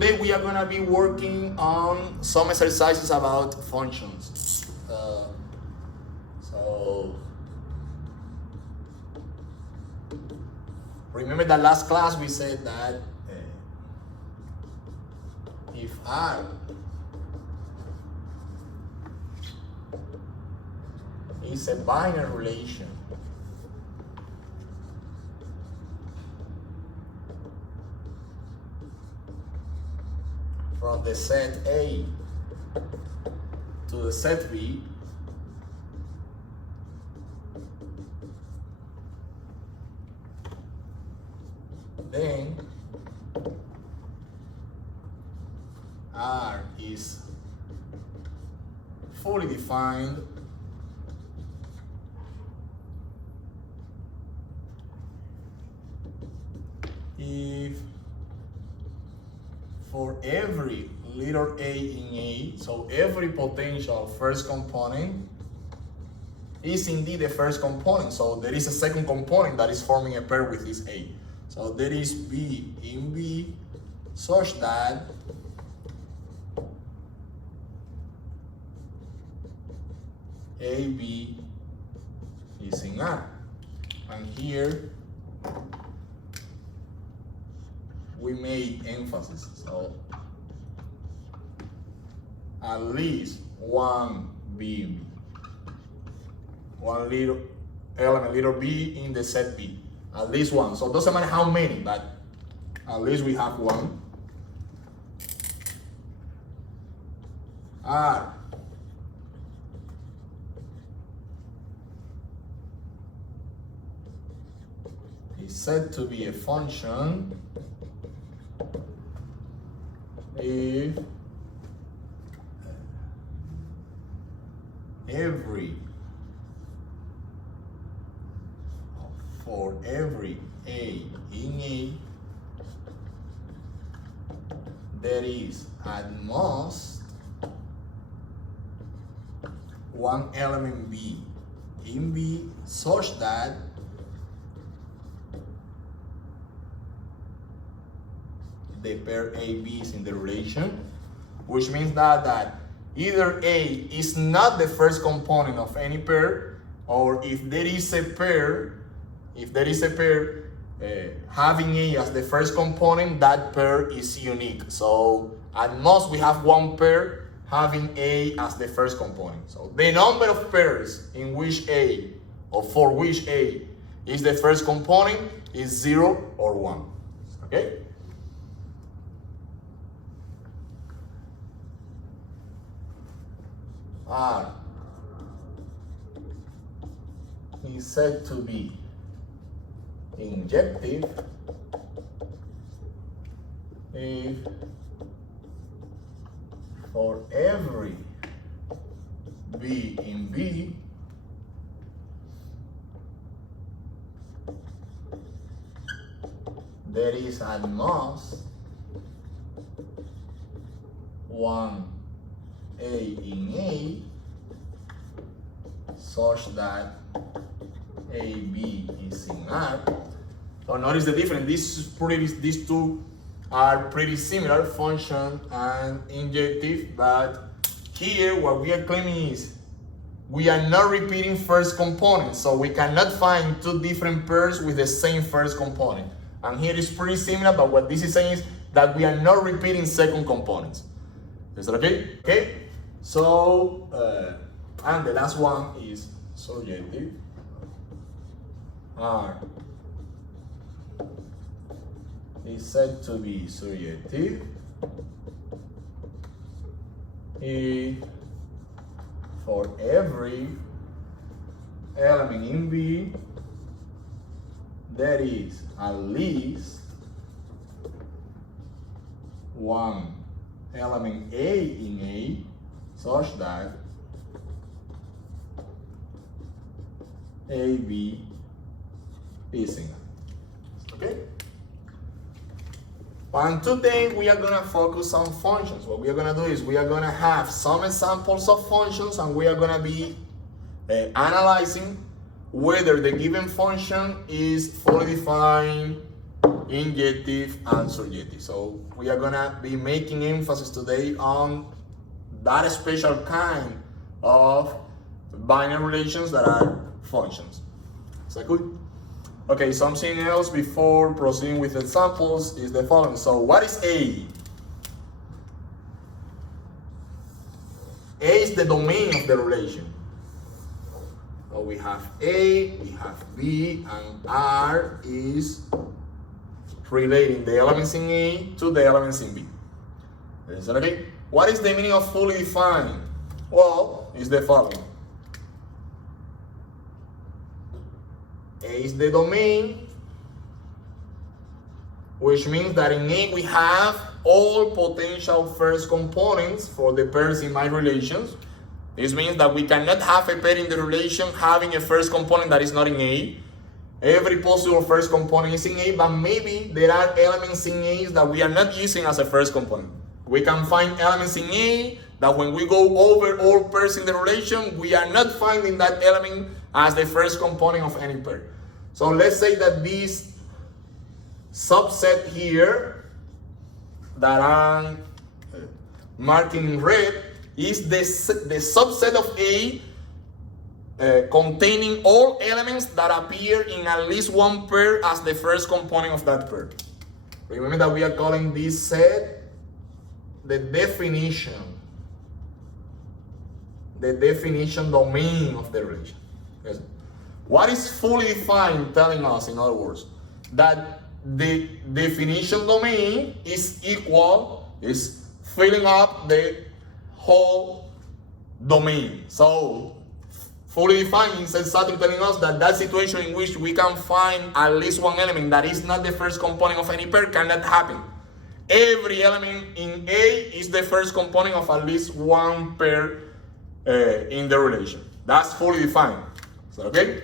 today we are gonna be working on some exercises about functions. So remember that last class we said that if R is a binary relation from the set A to the set B, then R is fully defined if for every letter A in A, so every potential first component is indeed the first component. So there is a second component that is forming a pair with this A. So there is B in B such that AB is in R. And here we made emphasis. So at least one B, one little element, little B in the set B. At least one. So it doesn't matter how many, but at least we have one. R is said to be a function if for every A in A there is at most one element B in B such that the pair AB is in the relation, which means that either A is not the first component of any pair, or if there is a pair, having A as the first component, that pair is unique. So at most we have one pair having A as the first component. So the number of pairs in which A, or for which A is the first component, is 0 or 1. Okay? R is said to be injective if for every B in B there is at most one A in A such that AB is in R. So notice the difference. These two are pretty similar, function and injective, but here what we are claiming is we are not repeating first components, so we cannot find two different pairs with the same first component. And here is pretty similar, but what this is saying is that we are not repeating second components. Is that okay? Okay. So, and the last one is surjective. R is said to be surjective if for every element in B there is at least one element A in A such that AB is in R. Okay? And today we are going to focus on functions. What we are going to do is we are going to have some examples of functions, and we are going to be analyzing whether the given function is fully defined injective, and surjective. So we are gonna be making emphasis today on that special kind of binary relations that are functions. Is that good? Okay, something else before proceeding with examples is the following. So what is A? A is the domain of the relation. So we have A, we have B, and R is relating the elements in A to the elements in B. Is that okay? What is the meaning of fully defined? Well, it's the following. A is the domain, which means that in A we have all potential first components for the pairs in my relations. This means that we cannot have a pair in the relation having a first component that is not in A. Every possible first component is in A, but maybe there are elements in A that we are not using as a first component. We can find elements in A that when we go over all pairs in the relation, we are not finding that element as the first component of any pair. So let's say that this subset here that I'm marking in red is the subset of A containing all elements that appear in at least one pair as the first component of that pair. Remember that we are calling this set the definition domain of the relation. Yes. What is fully defined telling us, in other words, that the definition domain is filling up the whole domain. So fully defined is exactly telling us that situation in which we can find at least one element that is not the first component of any pair cannot happen. Every element in A is the first component of at least one pair in the relation. That's fully defined. So, okay?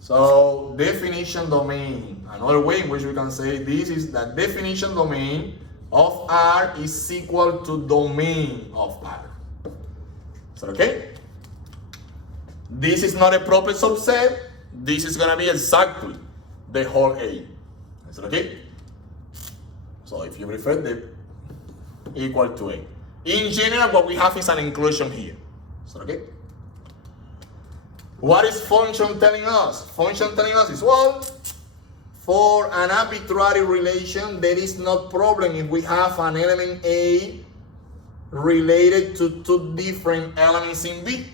So definition domain. Another way in which we can say this is that definition domain of R is equal to domain of R. So, okay? This is not a proper subset. This is going to be exactly the whole A. Is it okay? So if you prefer, the equal to A. In general, what we have is an inclusion here. Is it okay? What is function telling us? Function telling us is, well, for an arbitrary relation, there is no problem if we have an element A related to two different elements in B.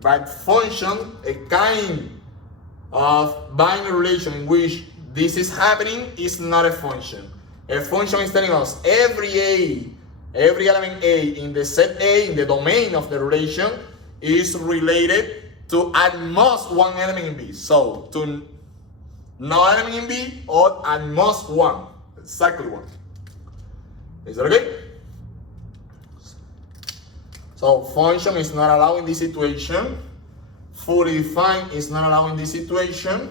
But function, a kind of binary relation in which this is happening, is not a function. A function is telling us every element A in the set A, in the domain of the relation, is related to at most one element in B. So to no element in B or at most one. Exactly one. Is that okay? So function is not allowing this situation. Fully defined is not allowing this situation.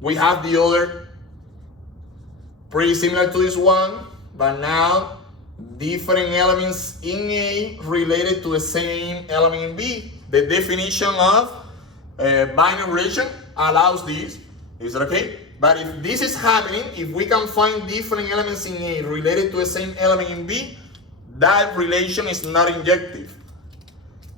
We have the other pretty similar to this one, but now different elements in A related to the same element in B. The definition of binary relation allows this. Is that okay? But if this is happening, if we can find different elements in A related to the same element in B, that relation is not injective.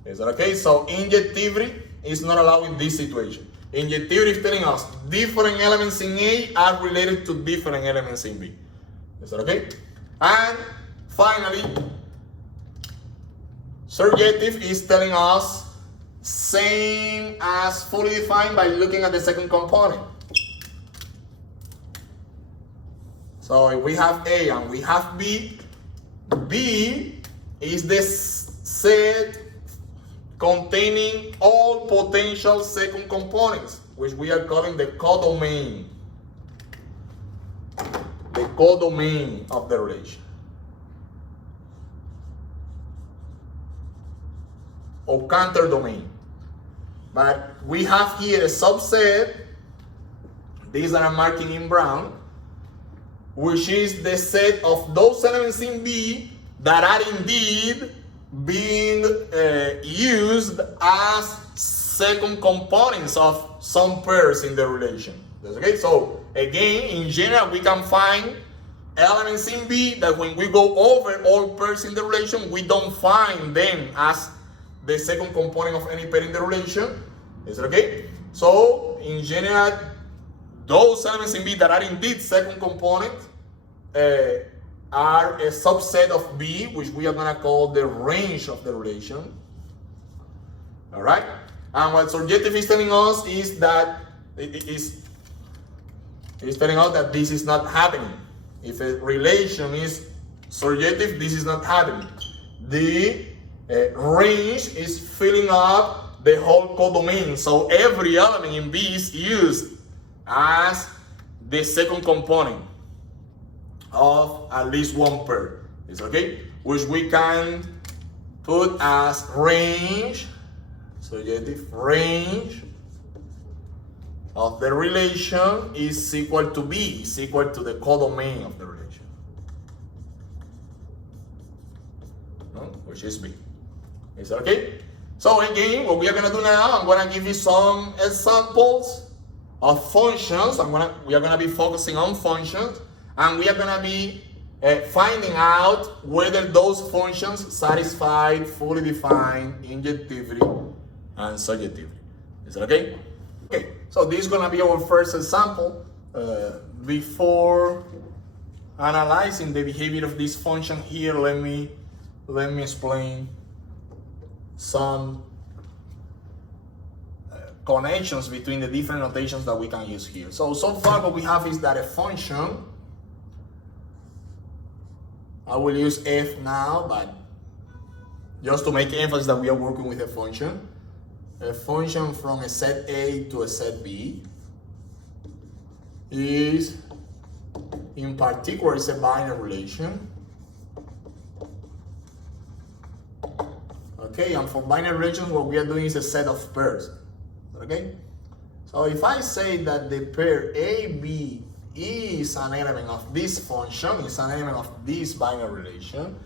Is that okay? So injectivity is not allowing this situation. Injectivity is telling us different elements in A are related to different elements in B. Is that okay? And finally, surjective is telling us same as fully defined by looking at the second component. So if we have A and we have B, B is the set containing all potential second components, which we are calling the codomain. The codomain of the relation. Or counter domain. But we have here a subset, these that I'm marking in brown, which is the set of those elements in B that are indeed being used as second components of some pairs in the relation. Okay, so again, in general, we can find elements in B that when we go over all pairs in the relation, we don't find them as the second component of any pair in the relation. Is it okay? So in general, those elements in B that are indeed second component are a subset of B, which we are going to call the range of the relation. All right? And what surjective is telling us is that it's telling us that this is not happening. If a relation is surjective, this is not happening. The range is filling up the whole codomain. So every element in B is used as the second component of at least one pair. It's okay? Which we can put as range, surjective range of the relation is equal to B, is equal to the codomain of the relation, which is B. Is that okay? So again, what we are going to do now, I'm going to give you some examples of functions. We are going to be focusing on functions, and we are going to be finding out whether those functions satisfy fully defined injectivity and surjectivity. Is that okay? Okay, so this is going to be our first example. Before analyzing the behavior of this function here, let me explain some connections between the different notations that we can use here. So far what we have is that a function, I will use f now, but just to make emphasis that we are working with a function from a set A to a set B is, in particular, is a binary relation. Okay, and for binary relations, what we are doing is a set of pairs. Okay, so if I say that the pair AB is an element of this function, is an element of this binary relation.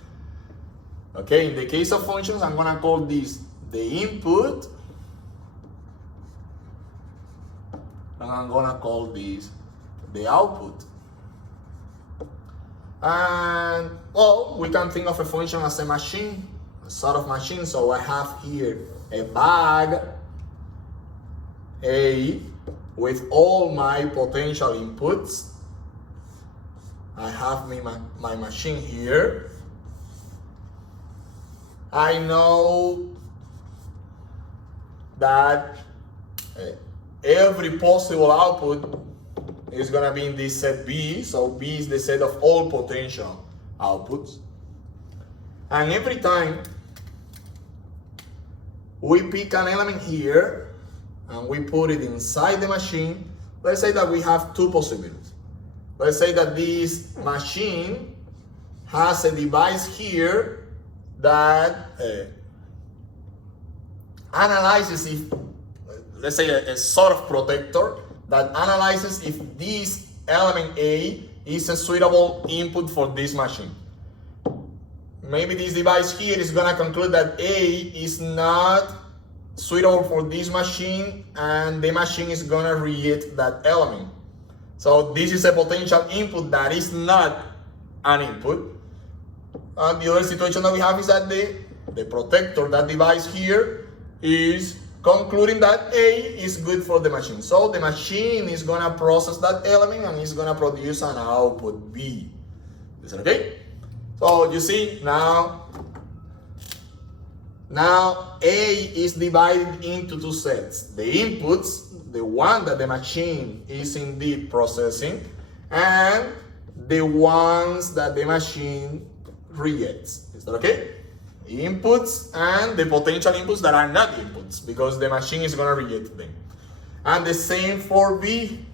Okay, in the case of functions, I'm gonna call this the input, and I'm gonna call this the output. And well, we can think of a function as a machine, a sort of machine. So I have here a bag A with all my potential inputs. I have my machine here. I know that every possible output is going to be in this set B. So B is the set of all potential outputs. And every time we pick an element here and we put it inside the machine, let's say that we have two possibilities. Let's say that this machine has a device here that analyzes if, let's say a sort of protector that analyzes if this element A is a suitable input for this machine. Maybe this device here is going to conclude that A is not suitable for this machine, and the machine is going to reject that element. So this is a potential input that is not an input. And the other situation that we have is that the protector, that device here, is concluding that A is good for the machine. So the machine is going to process that element and is going to produce an output B. Is that okay? So you see, now A is divided into two sets. The inputs, the one that the machine is indeed processing, and the ones that the machine rejects. Is that okay? Inputs and the potential inputs that are not inputs, because the machine is going to reject them. And the same for B.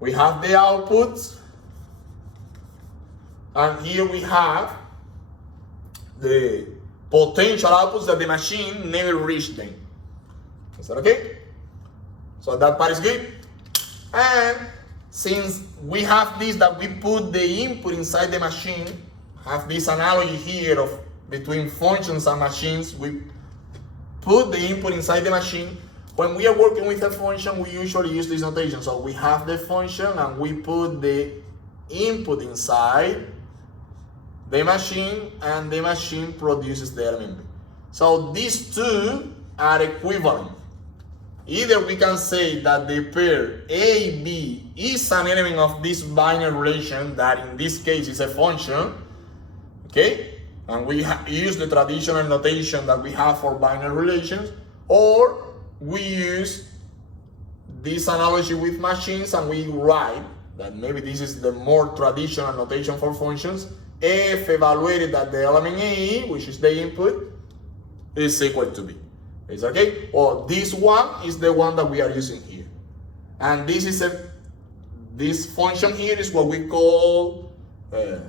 We have the outputs, and here we have the potential outputs that the machine never reached them. Is that okay? So that part is good. And since we have this, that we put the input inside the machine, have this analogy here of between functions and machines, we put the input inside the machine, when we are working with a function, we usually use this notation. So we have the function and we put the input inside the machine, and the machine produces the element B. So these two are equivalent. Either we can say that the pair AB is an element of this binary relation that in this case is a function, okay? And we use the traditional notation that we have for binary relations, or we use this analogy with machines and we write that maybe this is the more traditional notation for functions. F evaluated at the element A, which is the input, is equal to B. It's okay? Well, this one is the one that we are using here. And this function here is what we call a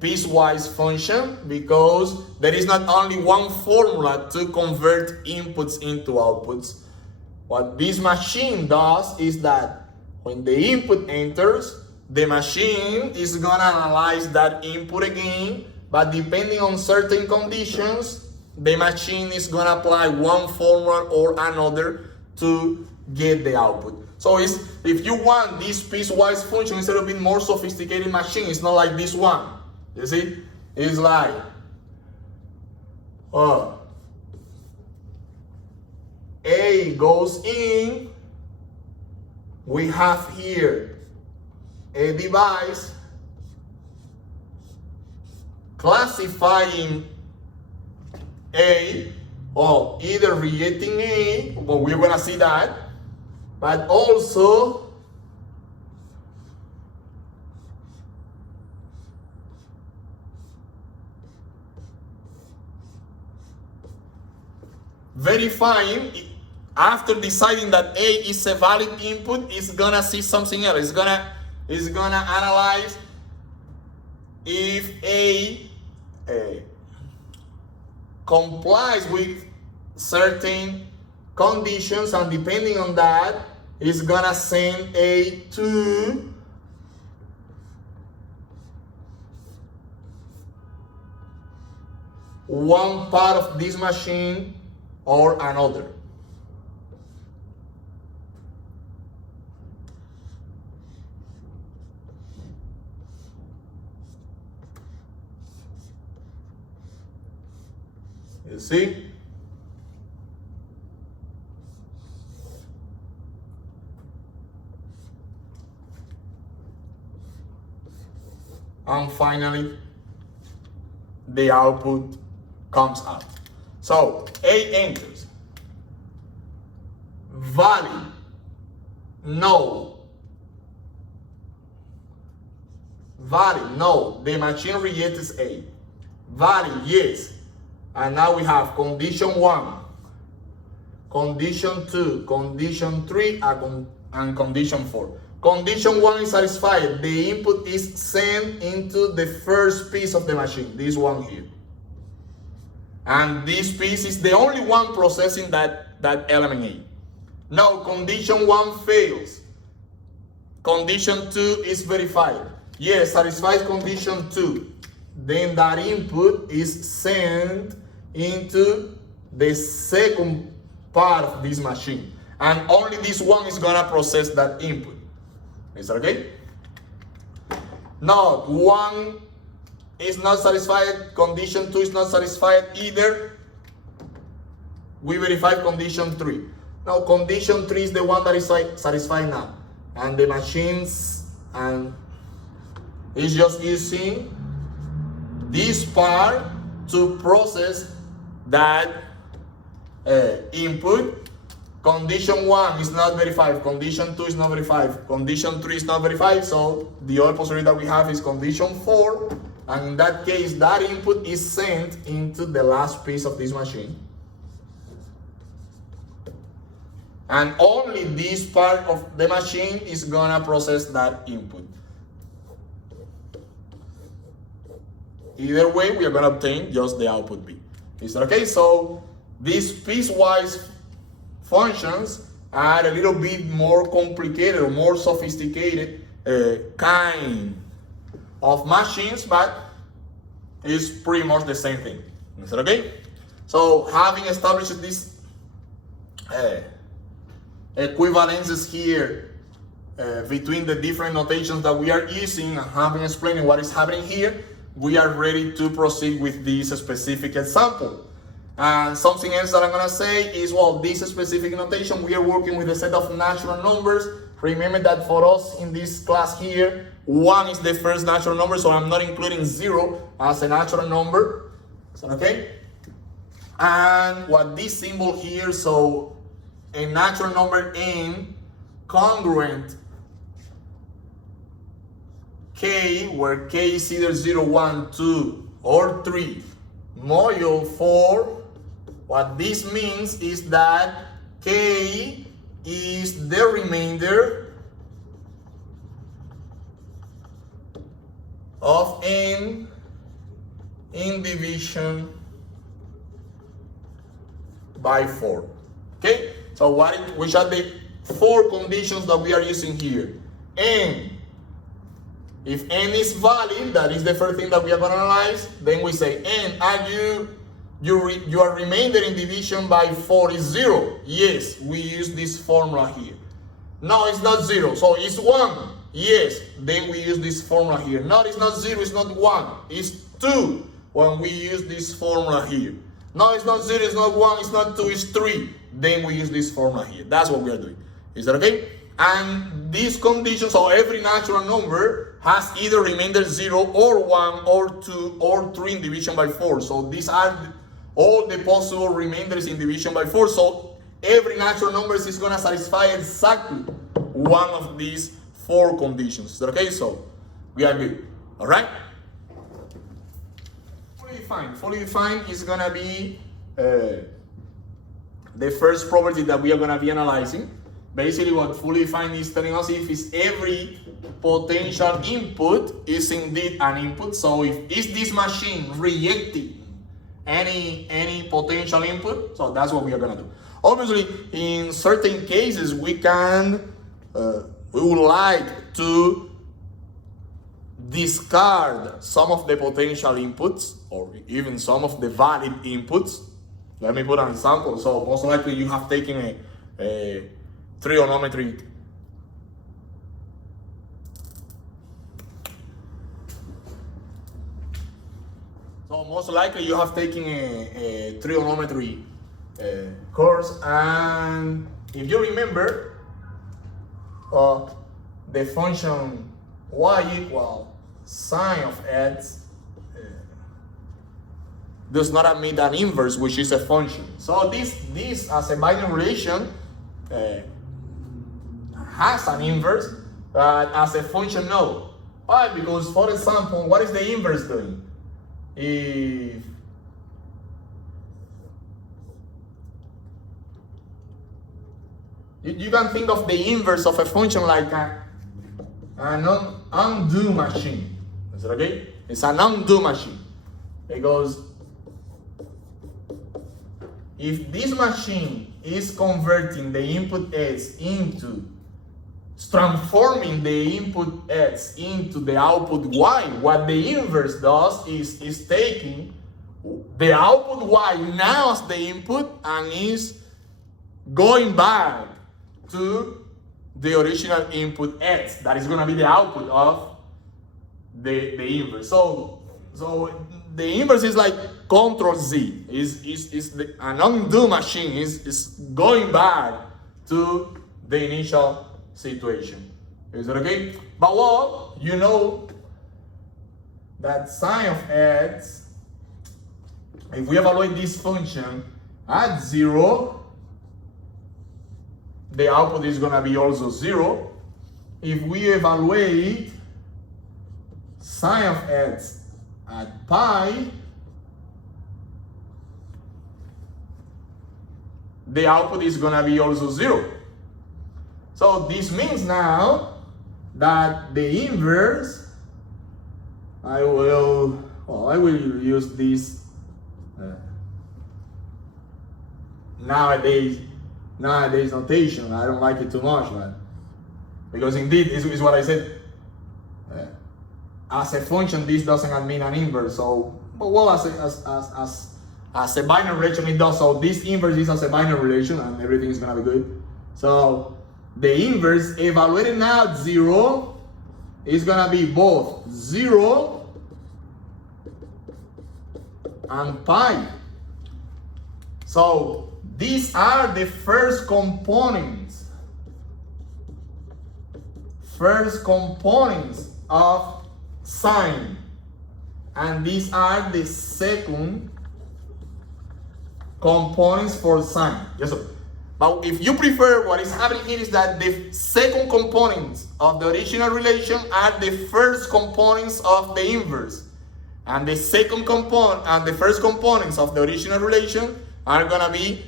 piecewise function, because there is not only one formula to convert inputs into outputs. What this machine does is that when the input enters, the machine is gonna analyze that input again, but depending on certain conditions, the machine is gonna apply one formula or another to get the output. So if you want this piecewise function instead of being more sophisticated machine, it's not like this one. You see? It's like A goes in, we have here a device classifying A, or either rejecting A, but we're gonna see that, but also verifying. After deciding that A is a valid input, it's gonna see something else. It's gonna analyze if A complies with certain conditions, and depending on that, it's gonna send A to one part of this machine or another. You see? And finally, the output comes out. So A enters. Valid. No. Valid. No. The machine rejects A. Valid. Yes. And now we have condition 1, condition 2, condition 3, and condition 4. Condition 1 is satisfied. The input is sent into the first piece of the machine, this one here. And this piece is the only one processing that element A. Now, condition 1 fails. Condition 2 is verified. Yes, satisfies condition 2. Then that input is sent into the second part of this machine, and only this one is gonna process that input. Is that okay? Now, 1 is not satisfied, condition 2 is not satisfied either. We verify condition 3. Now, condition 3 is the one that is satisfied now, and the machines is just using this part to process that input. Condition 1 is not verified, condition 2 is not verified, condition 3 is not verified, so the other possibility that we have is condition 4, and in that case, that input is sent into the last piece of this machine. And only this part of the machine is gonna process that input. Either way, we are gonna obtain just the output B. Is that okay? So these piecewise functions are a little bit more complicated or more sophisticated kind of machines, but it's pretty much the same thing. Is that okay? So having established this equivalences here between the different notations that we are using, and having explained what is happening here, we are ready to proceed with this specific example. And something else that I'm gonna say is, well, this specific notation, we are working with a set of natural numbers. Remember that for us in this class here, 1 is the first natural number, so I'm not including 0 as a natural number. So, okay? And what this symbol here, so a natural number n congruent k, where k is either 0, 1, 2, or 3, module 4, what this means is that k is the remainder of n in division by 4. Okay? So which are the 4 conditions that we are using here? N. If n is valid, that is the first thing that we are going to analyze, then we say n, and your remainder in division by 4 is 0. Yes, we use this formula here. No, it's not 0, so it's 1. Yes, then we use this formula here. No, it's not 0, it's not 1, it's 2 when we use this formula here. No, it's not 0, it's not 1, it's not 2, it's 3. Then we use this formula here. That's what we are doing. Is that okay? And these conditions, so every natural number has either remainder 0 or 1 or 2 or 3 in division by 4. So these are all the possible remainders in division by 4. So every natural number is going to satisfy exactly one of these 4 conditions. Is that okay? So we are good. All right? Fully defined. Fully defined is going to be the first property that we are going to be analyzing. Basically, what fully defined is telling us if is every potential input is indeed an input. So if is this machine rejecting any potential input, so that's what we are gonna do. Obviously, in certain cases, we would like to discard some of the potential inputs or even some of the valid inputs. Let me put an example. So most likely you have taken a trigonometry a trigonometry course, and if you remember, the function y equal sine of x does not admit an inverse, which is a function. So this as a binary relation has an inverse, but as a function, no. Why? Because, for example, what is the inverse doing? If you can think of the inverse of a function like an undo machine. Is that okay? It's an undo machine. Because if this machine is converting the input x into, transforming the input x into the output y, what the inverse does is taking the output y now as the input and is going back to the original input x. That is going to be the output of the inverse. So the inverse is like Control Z. An undo machine is going back to the initial situation. Is that okay? But well, you know that sine of x, if we evaluate this function at 0, the output is going to be also 0. If we evaluate sine of x at pi, the output is going to be also 0. So this means now that the inverse, I will use this nowadays notation. I don't like it too much, but because indeed is what I said. As a function, this doesn't mean an inverse. So, but well, as as a binary relation it does. So this inverse is as a binary relation and everything is gonna be good. So the inverse evaluated now at 0 is gonna be both 0 and pi. So these are the first components of sine, and these are the second components for sine. Yes, sir. But if you prefer, what is happening here is that the second components of the original relation are the first components of the inverse, and the second component and the first components of the original relation are gonna be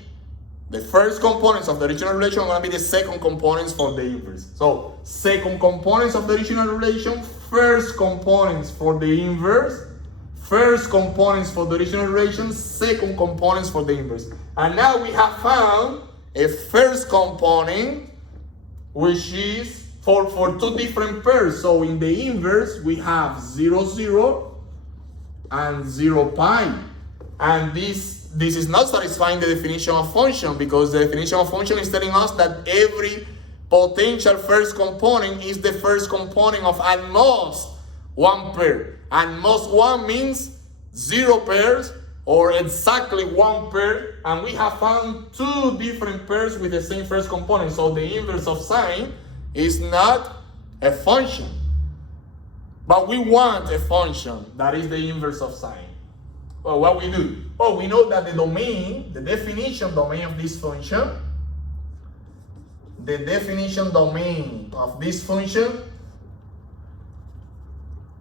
the first components of the original relation are going to be the second components for the inverse. So, second components of the original relation, first components for the inverse, first components for the original relation, second components for the inverse. And now we have found a first component which is for two different pairs. So, in the inverse, we have 0, 0 and 0 pi. And this is not satisfying the definition of function, because the definition of function is telling us that every potential first component is the first component of at most one pair. And most one means 0 pairs or exactly 1 pair, and we have found 2 different pairs with the same first component. So the inverse of sine is not a function, but we want a function that is the inverse of sine. Well, what we do? Oh, we know that the domain, the definition domain of this function,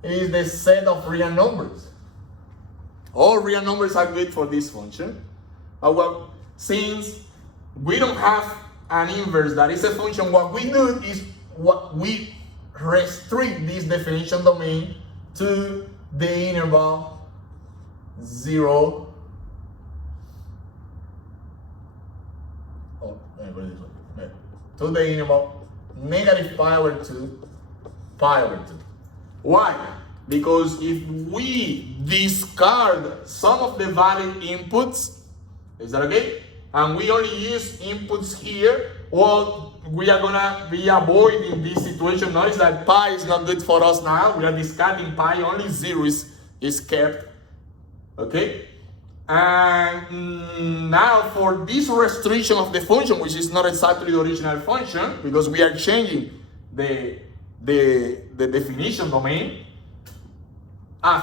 is the set of real numbers. All real numbers are good for this function. Well, since we don't have an inverse that is a function, what we do is we restrict this definition domain to the interval 0. To the interval negative pi over 2, pi over 2. Why? Because if we discard some of the valid inputs, is that okay? And we only use inputs here, well, we are gonna be avoiding this situation. Notice that pi is not good for us now. We are discarding pi, only 0 is kept. Okay? And now for this restriction of the function, which is not exactly the original function, because we are changing the definition domain,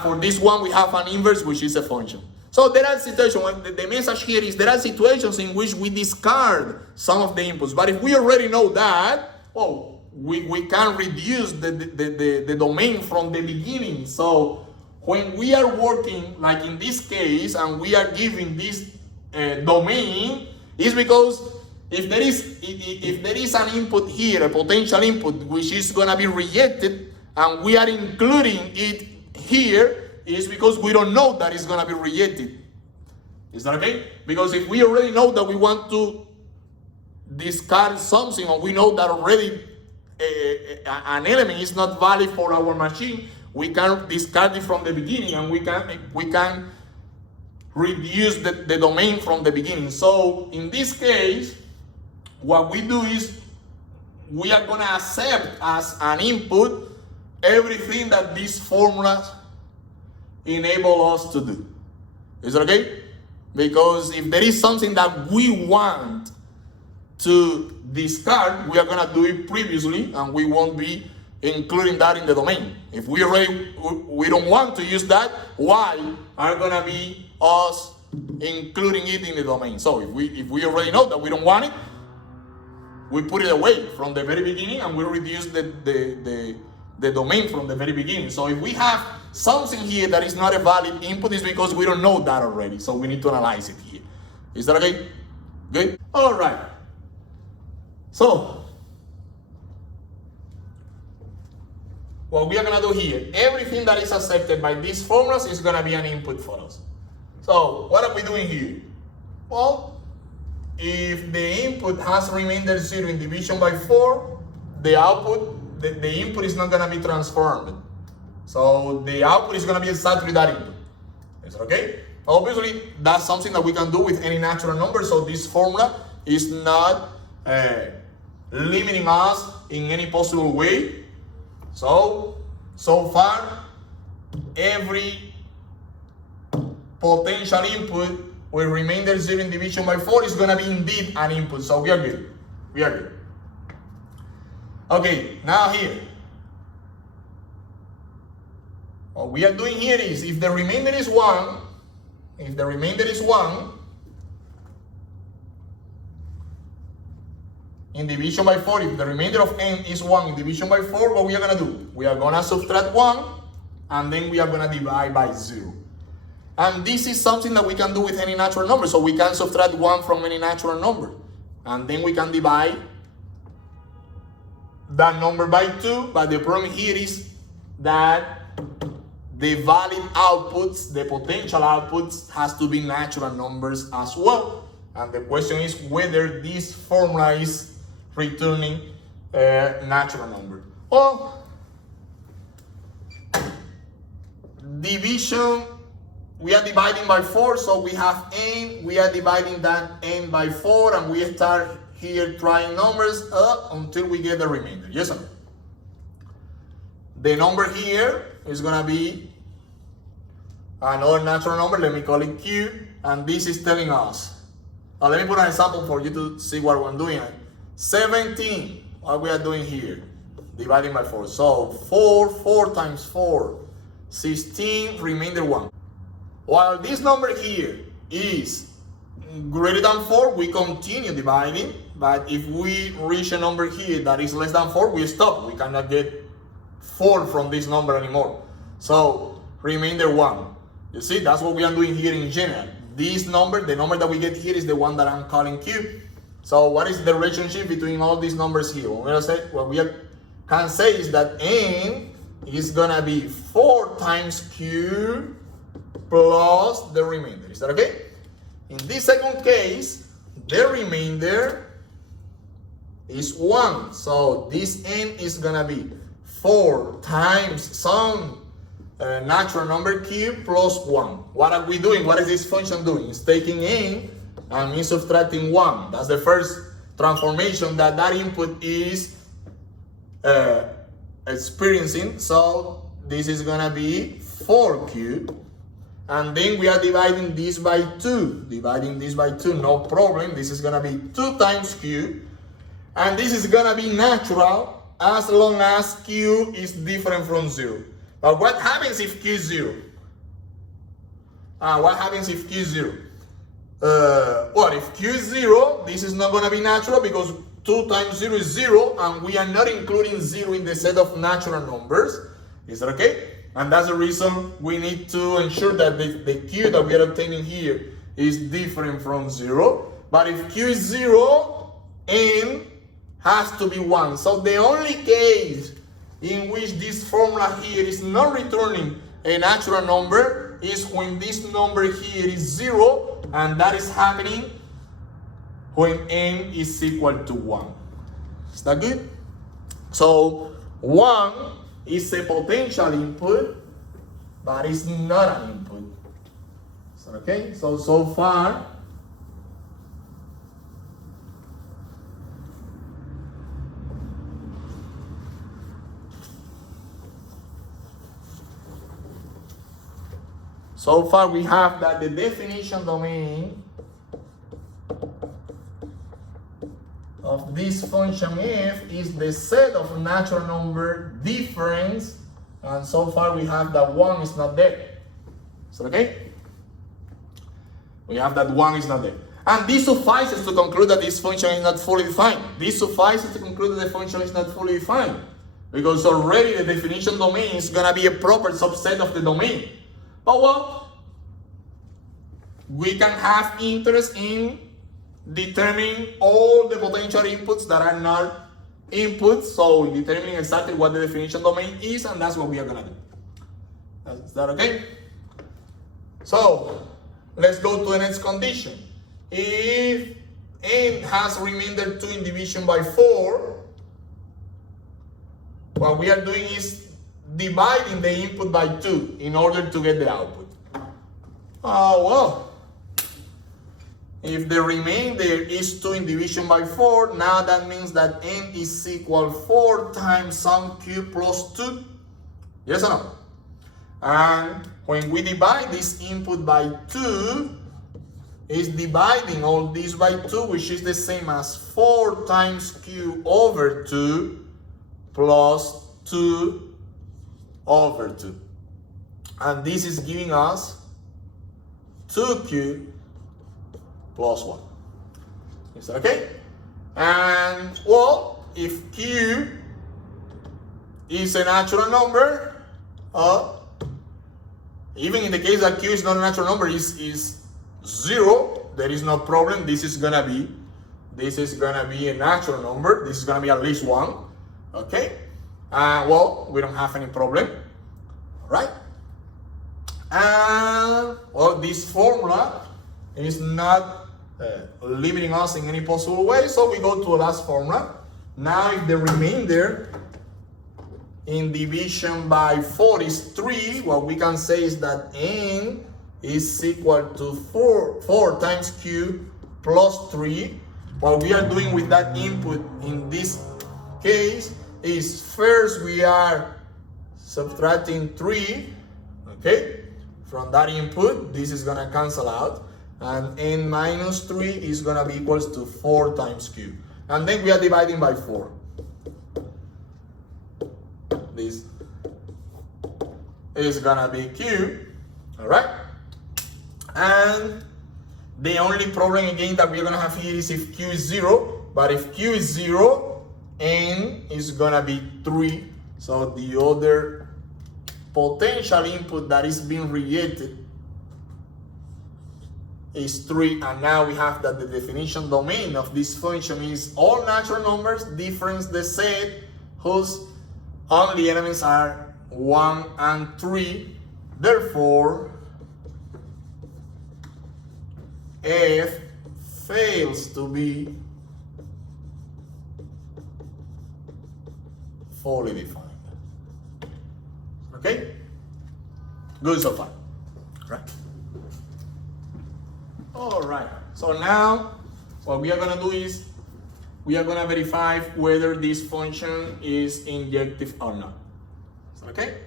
for this one we have an inverse, which is a function. So there are situations, the message here is there are situations in which we discard some of the inputs. But if we already know that, well, we can reduce the domain from the beginning. So when we are working, like in this case, and we are giving this domain, is because if there is an input here, a potential input, which is going to be rejected, and we are including it here, is because we don't know that it's going to be rejected. Is that okay? Because if we already know that we want to discard something, or we know that already an element is not valid for our machine, we can discard it from the beginning, and we can reduce the domain from the beginning. So in this case, what we do is we are going to accept as an input everything that these formulas enable us to do. Is that okay? Because if there is something that we want to discard, we are going to do it previously, and we won't be including that in the domain. If we don't want to use that, why are going to be us including it in the domain? So if we already know that we don't want it, we put it away from the very beginning, and we reduce the domain from the very beginning. So if we have something here that is not a valid input, is because we don't know that already. So we need to analyze it here. Is that okay? Good? All right. So what we are going to do here, everything that is accepted by these formulas is going to be an input for us. So what are we doing here? Well, if the input has remainder 0 in division by 4, the output, the input is not going to be transformed. So the output is going to be exactly that input. Is that okay? Obviously, that's something that we can do with any natural number, so this formula is not limiting us in any possible way. So far, every potential input with remainder 0 in division by 4 is going to be indeed an input, so we are good. We are good. Okay, now here. What we are doing here is, if the remainder is 1, in division by 4, if the remainder of n is 1 in division by 4, what we are going to do? We are going to subtract 1, and then we are going to divide by 0. And this is something that we can do with any natural number. So we can subtract 1 from any natural number. And then we can divide that number by 2. But the problem here is that the valid outputs, the potential outputs, has to be natural numbers as well. And the question is whether this formula is returning a natural number. Well, division, we are dividing by 4, so we have n, we are dividing that n by 4, and we start here trying numbers until we get the remainder. Yes or no? The number here is going to be another natural number, let me call it q, and this is telling us, let me put an example for you to see what we're doing. 17, what we are doing here, dividing by 4. So 4 times 4, 16, remainder 1. While this number here is greater than 4, we continue dividing, but if we reach a number here that is less than 4, we stop. We cannot get 4 from this number anymore. So remainder 1. You see, that's what we are doing here in general. This number, the number that we get here, is the one that I'm calling q. So what is the relationship between all these numbers here? What we can say is that n is gonna be 4 times q plus the remainder. Is that okay? In this second case, the remainder is 1. So this n is gonna be 4 times some natural number q plus 1. What are we doing? What is this function doing? It's taking n and is subtracting 1. That's the first transformation that input is experiencing. So this is gonna be 4q. And then we are dividing this by 2. Dividing this by 2, no problem. This is gonna be 2 times q. And this is gonna be natural as long as q is different from 0. But what happens if q is 0? What happens if q is 0? Well, if q is 0, this is not gonna be natural because 2 times 0 is 0, and we are not including 0 in the set of natural numbers. Is that okay? And that's the reason we need to ensure that the q that we are obtaining here is different from 0. But if q is 0, n has to be 1. So the only case in which this formula here is not returning a natural number is when this number here is 0, and that is happening when n is equal to 1. Is that good? So 1 is a potential input, but it's not an input. So, okay, so far, we have that the definition domain of this function f is the set of natural number difference, and so far we have that 1 is not there. Is that okay? We have that 1 is not there. And this suffices to conclude that this function is not fully defined. This suffices to conclude that the function is not fully defined, because already the definition domain is going to be a proper subset of the domain. But well, we can have interest in determining all the potential inputs that are not inputs, so determining exactly what the definition domain is, and that's what we are going to do. Is that okay? So let's go to the next condition. If n has remainder 2 in division by 4, what we are doing is dividing the input by 2 in order to get the output. Well, if the remainder is 2 in division by 4, now that means that n is equal 4 times some q plus 2. Yes or no? And when we divide this input by 2, it's dividing all this by 2, which is the same as 4 times q over 2 plus 2 over 2. And this is giving us 2q plus 1. Is that okay? And well, if q is a natural number, even in the case that q is not a natural number, is 0, there is no problem. This is gonna be a natural number. This is gonna be at least 1. Okay? Well, we don't have any problem. Right? Well, this formula is not limiting us in any possible way, so we go to the last formula. Now, if the remainder in division by 4 is 3, what we can say is that n is equal to 4 times q plus 3. What we are doing with that input in this case is first we are subtracting 3, okay, from that input. This is going to cancel out, and n minus 3 is going to be equals to 4 times q. And then we are dividing by 4. This is going to be q, all right? And the only problem again that we're going to have here is if q is 0, but if q is 0, n is going to be 3. So the other potential input that is being rejected is 3, and now we have that the definition domain of this function is all natural numbers difference the set whose only elements are 1 and 3. Therefore, f fails to be fully defined. Okay? Good so far. Right? Alright. So now what we are gonna do is we are gonna verify whether this function is injective or not. Okay?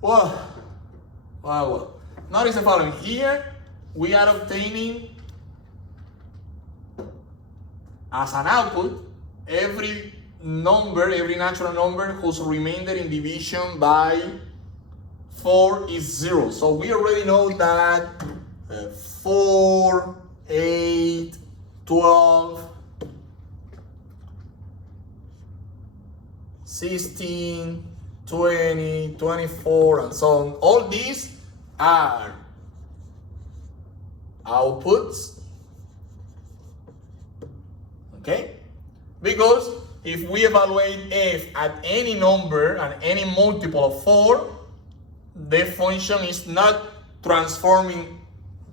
Well. Notice the following. Here we are obtaining as an output every natural number whose remainder in division by 4 is 0. So we already know that 4, 8, 12, 16, 20, 24, and so on. All these are outputs. Okay? Because if we evaluate f at any number and any multiple of 4, the function is not transforming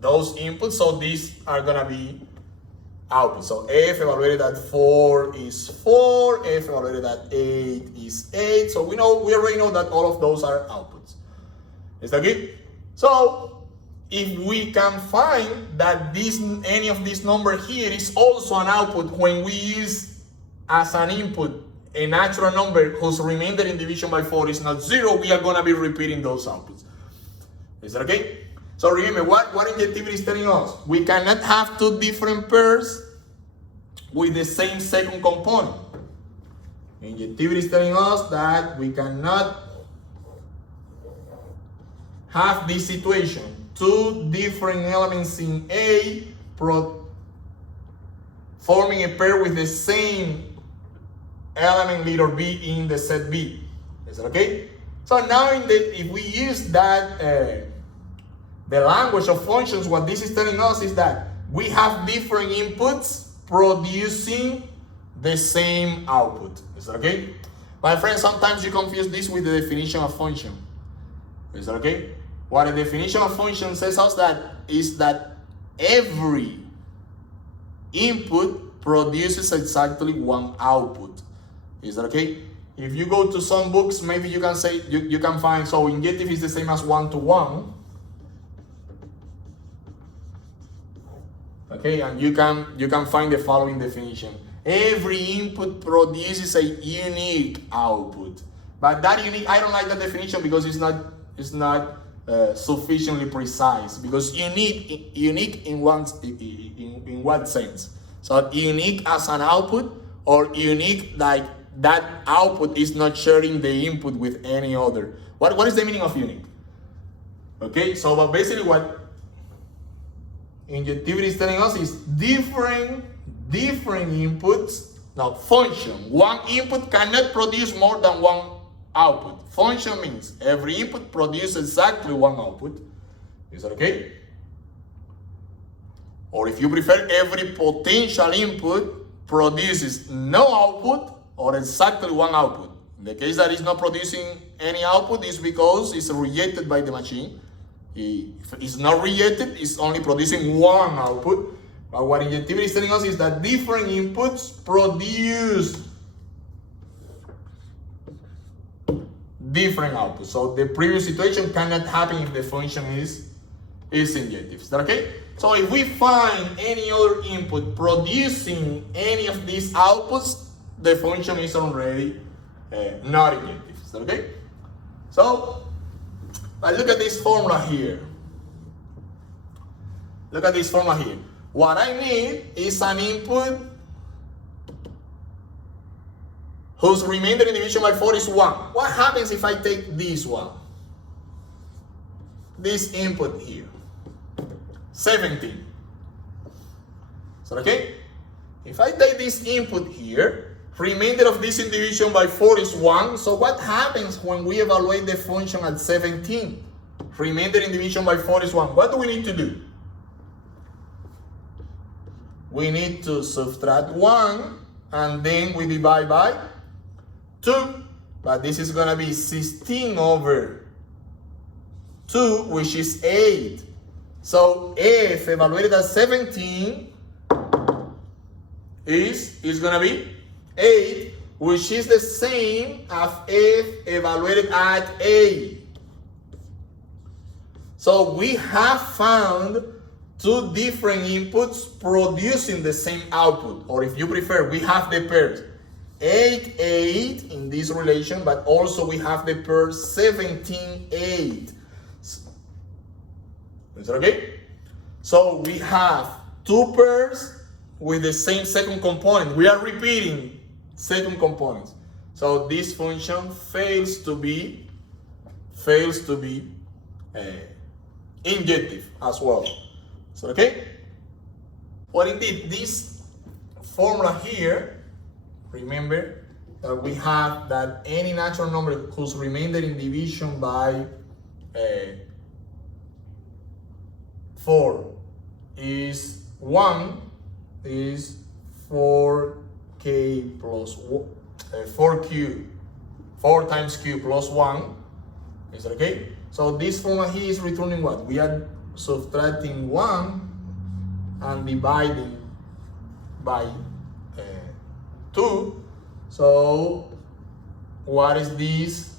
those inputs, so these are gonna be outputs. So f evaluated at 4 is 4, f evaluated at 8 is 8. So we already know that all of those are outputs. Is that good? So if we can find that any of this number here is also an output when we use as an input a natural number whose remainder in division by 4 is not 0, we are going to be repeating those outputs. Is that okay? So remember, what injectivity is telling us? We cannot have two different pairs with the same second component. Injectivity is telling us that we cannot have this situation. Two different elements in A forming a pair with the same element letter B in the set B. Is that okay? So now if we use that the language of functions, what this is telling us is that we have different inputs producing the same output. Is that okay? My friends, sometimes you confuse this with the definition of function. Is that okay? What a definition of function says us that is that every input produces exactly one output. Is that okay? If you go to some books, maybe you can say you can find, so injective is the same as 1-to-1. Okay, and you can find the following definition. Every input produces a unique output. But that unique, I don't like that definition because it's not sufficiently precise. Because unique in what sense? So unique as an output, or unique like that output is not sharing the input with any other. What is the meaning of unique? Okay, so but basically what injectivity is telling us is different inputs. Now function, one input cannot produce more than one output. Function means every input produces exactly one output. Is that okay? Or if you prefer, every potential input produces no output or exactly one output. In the case that it's not producing any output, is because it's rejected by the machine. If it's not rejected, it's only producing one output. But what injectivity is telling us is that different inputs produce different outputs. So the previous situation cannot happen if the function is injective. Is that okay? So if we find any other input producing any of these outputs, the function is already not injective. Is that okay? So look at this formula here. Look at this formula here. What I need is an input whose remainder in division by 4 is 1. What happens if I take this one? This input here. 17. So okay? If I take this input here, remainder of this in division by 4 is 1. So what happens when we evaluate the function at 17? Remainder in division by 4 is 1. What do we need to do? We need to subtract 1 and then we divide by 2. But this is going to be 16 over 2, which is 8. So f evaluated at 17 is going to be 8, which is the same as f evaluated at 8. So we have found two different inputs producing the same output. Or if you prefer, we have the pairs 8, 8 in this relation, but also we have the pair 17, 8. Is that okay? So we have two pairs with the same second component. We are repeating second components. So this function fails to be injective as well. So okay? Well, indeed, this formula here, remember that we have that any natural number whose remainder in division by 4 is 1 is 4k plus 4q, 4 times q plus 1. Is that okay? So this formula here is returning what? We are subtracting 1 and dividing by 2. So what is this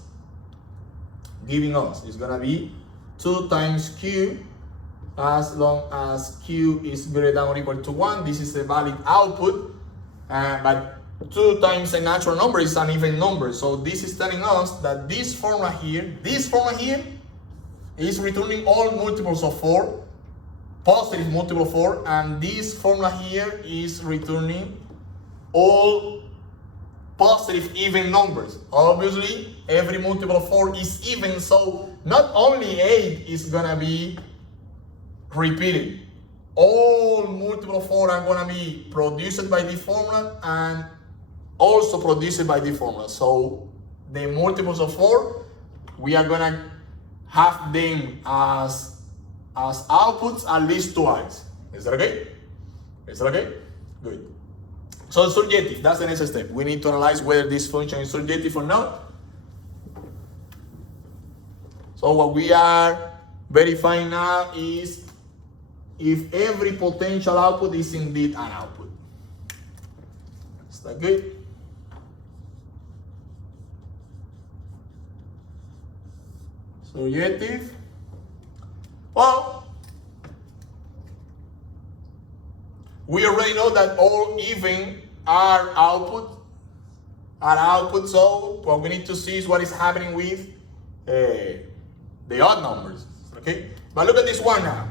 giving us? It's gonna be 2 times q. As long as q is greater than or equal to 1, this is a valid output. But 2 times a natural number is an even number. So this is telling us that this formula here is returning all multiples of 4, positive multiple of 4, and this formula here is returning all positive even numbers. Obviously, every multiple of 4 is even, so not only 8 is gonna be repeated. All multiple of 4 are gonna be produced by the formula and also produced by the formula. So the multiples of 4, we are gonna have them as outputs at least twice. Is that okay? Is that okay? Good. So surjective, that's the next step. We need to analyze whether this function is surjective or not. So what we are verifying now is if every potential output is indeed an output. Is that good? Surjective. Well, We already know that all even are output. So what we need to see is what is happening with the odd numbers. Okay? But look at this one now.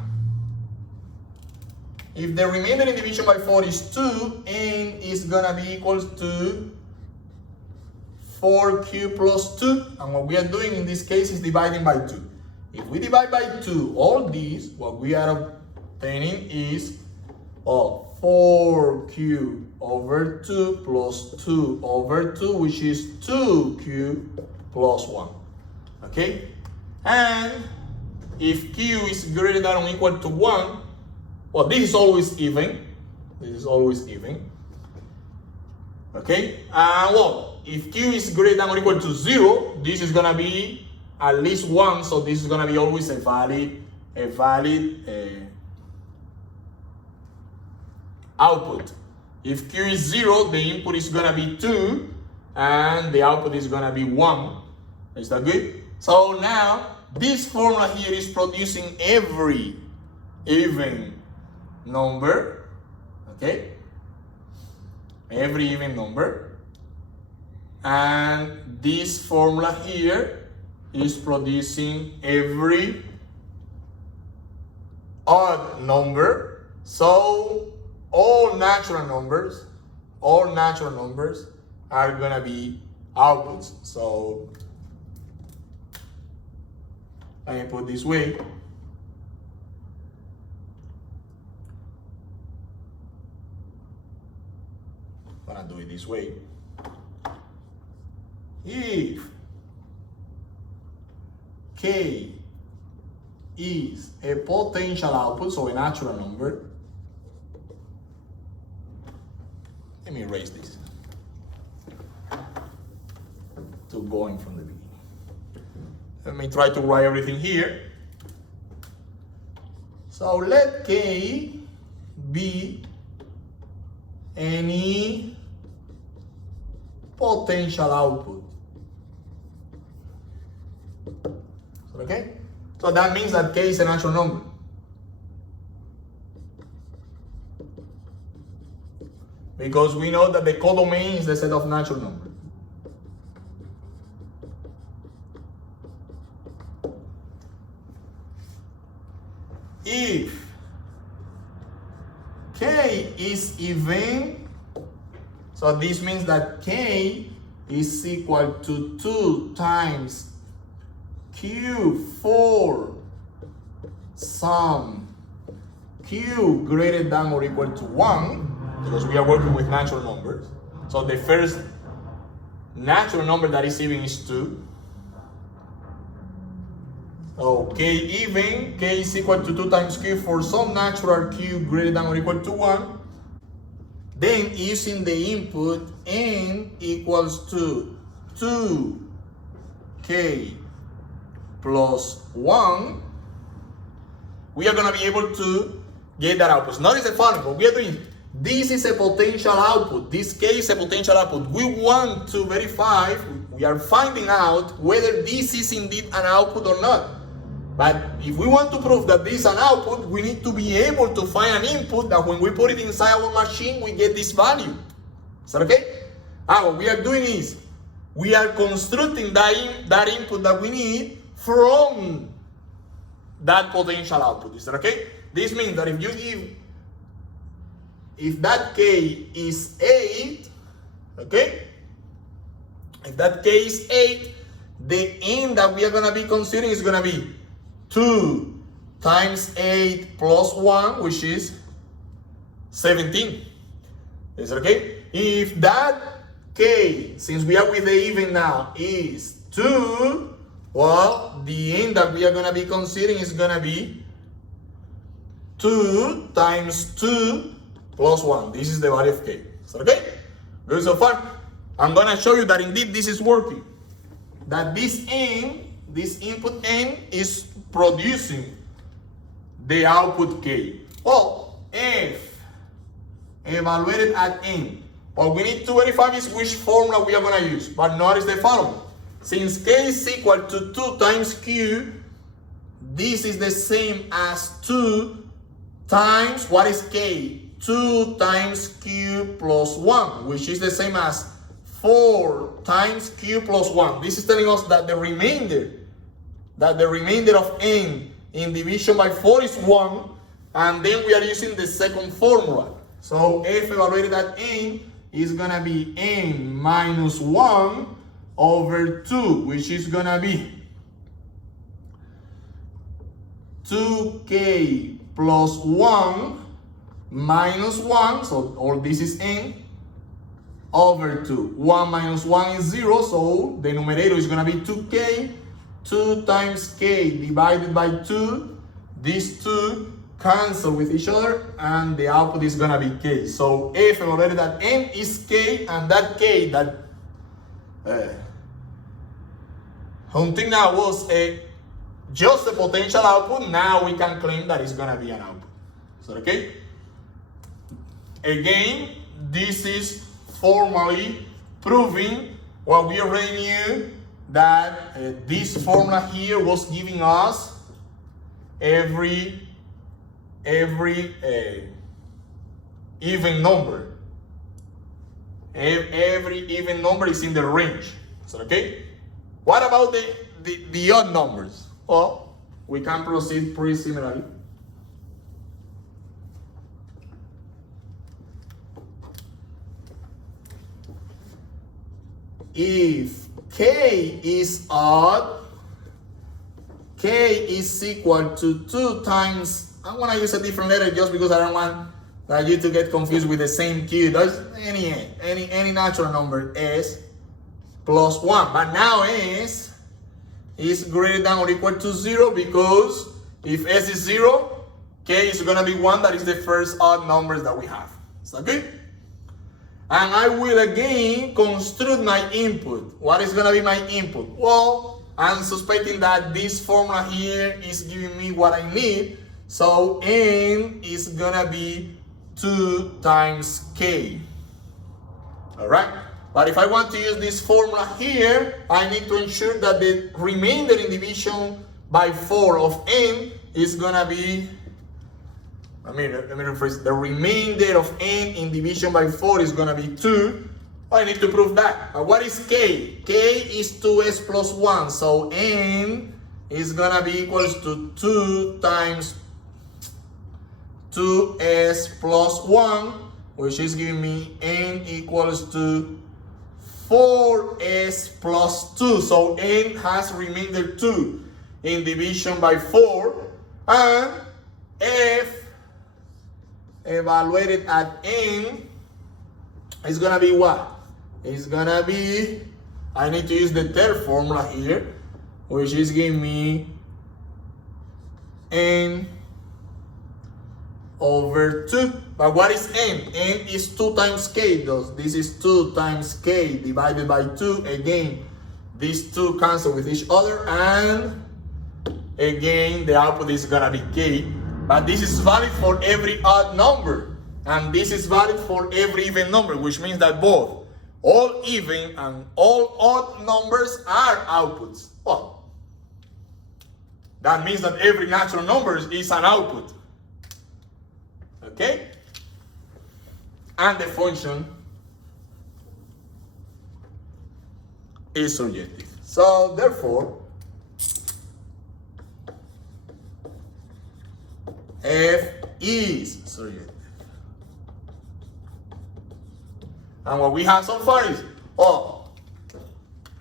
If the remainder in division by 4 is 2, n is gonna be equals to 4q plus 2. And what we are doing in this case is dividing by 2. If we divide by 2, all these, what we are obtaining is 4q over 2 plus 2 over 2, which is 2q plus 1. Okay? And if q is greater than or equal to 1, well, this is always even. This is always even. Okay? And well, if q is greater than or equal to 0, this is gonna be at least 1, so this is gonna be always a valid output. If q is 0, the input is gonna be 2, and the output is gonna be 1. Is that good? So now, this formula here is producing every even number, okay? Every even number. And this formula here is producing every odd number. So all natural numbers are gonna be outputs. So I can put this way. I'm gonna do it this way. If K is a potential output, so a natural number, let me erase this to going from the beginning. Let me try to write everything here. So let K be any potential output. Okay? So that means that K is a natural number. Because we know that the codomain is the set of natural numbers. If K is even, so this means that K is equal to 2 times Q4 sum Q greater than or equal to 1, because we are working with natural numbers. So the first natural number that is even is 2. So K even, K is equal to 2 times Q for some natural Q greater than or equal to 1. Then using the input N equals to 2K plus 1, we are going to be able to get that output. Notice the following, what we are doing, this is a potential output. This K is a potential output. We want to verify, we are finding out whether this is indeed an output or not. But if we want to prove that this is an output, we need to be able to find an input that when we put it inside our machine, we get this value. Is that okay? What we are doing is, we are constructing that input that we need from that potential output. Is that okay? This means that if that K is 8, okay? If that K is 8, the N that we are going to be considering is going to be 2 times 8 plus 1, which is 17. Is that okay? If that K, since we are with the even now, is 2, well, the N that we are going to be considering is going to be 2 times 2 plus 1. This is the value of K. Is that okay? Good so far. I'm going to show you that indeed this is working. That this N, this input N, is producing the output K. Well, if evaluated at N, what we need to verify is which formula we are going to use. But notice the following. Since K is equal to 2 times Q, this is the same as 2 times, what is K? 2 times q plus 1, which is the same as 4 times q plus 1. This is telling us that the remainder of n in division by 4 is 1, and then we are using the second formula. So f evaluated at n is gonna be n minus 1 over 2, which is gonna be 2k plus 1 minus 1, so all this is n, over 2. 1 minus 1 is 0, so the numerator is going to be 2k. 2 times k divided by 2. These two cancel with each other, and the output is going to be k. So f evaluated at n is k, and that k that until now was just a potential output, now we can claim that it's going to be an output. So, okay? Again, this is formally proving what we already knew, that this formula here was giving us every even number. Every even number is in the range. So, okay? What about the odd numbers? Well, we can proceed pretty similarly. If k is odd, k is equal to 2 times, I'm going to use a different letter just because I don't want you to get confused with the same q. There's any natural number, s plus 1. But now s is greater than or equal to 0, because if s is 0, k is going to be 1. That is the first odd numbers that we have. Is that good? And I will again construct my input. What is going to be my input? Well, I'm suspecting that this formula here is giving me what I need. So n is going to be 2 times k. Alright? But if I want to use this formula here, I need to ensure that the remainder in division by 4 of n is going to be, let me rephrase, the remainder of n in division by 4 is going to be 2. I need to prove that. What is k? K is 2s plus 1. So n is going to be equals to 2 times 2s plus 1, which is giving me n equals to 4s plus 2. So n has remainder 2 in division by 4. And f evaluated at n is going to be what? It's going to be, I need to use the third formula here, which is giving me n over 2. But what is n? N is 2 times k. This is 2 times k divided by 2. Again, these two cancel with each other, and again the output is going to be k. But this is valid for every odd number, and this is valid for every even number, which means that both all even and all odd numbers are outputs. Well, that means that every natural number is an output. Okay? And the function is surjective. So therefore, f is surjective. And what we have so far is,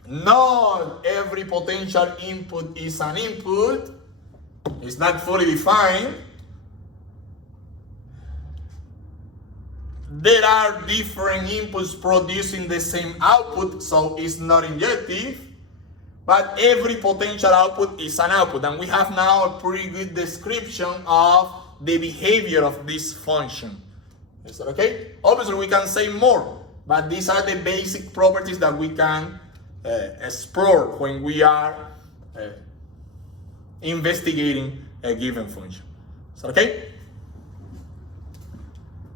not every potential input is an input. It's not fully defined. There are different inputs producing the same output, so it's not injective. But every potential output is an output. And we have now a pretty good description of the behavior of this function. Is that okay? Obviously, we can say more, but these are the basic properties that we can explore when we are investigating a given function. Is that okay?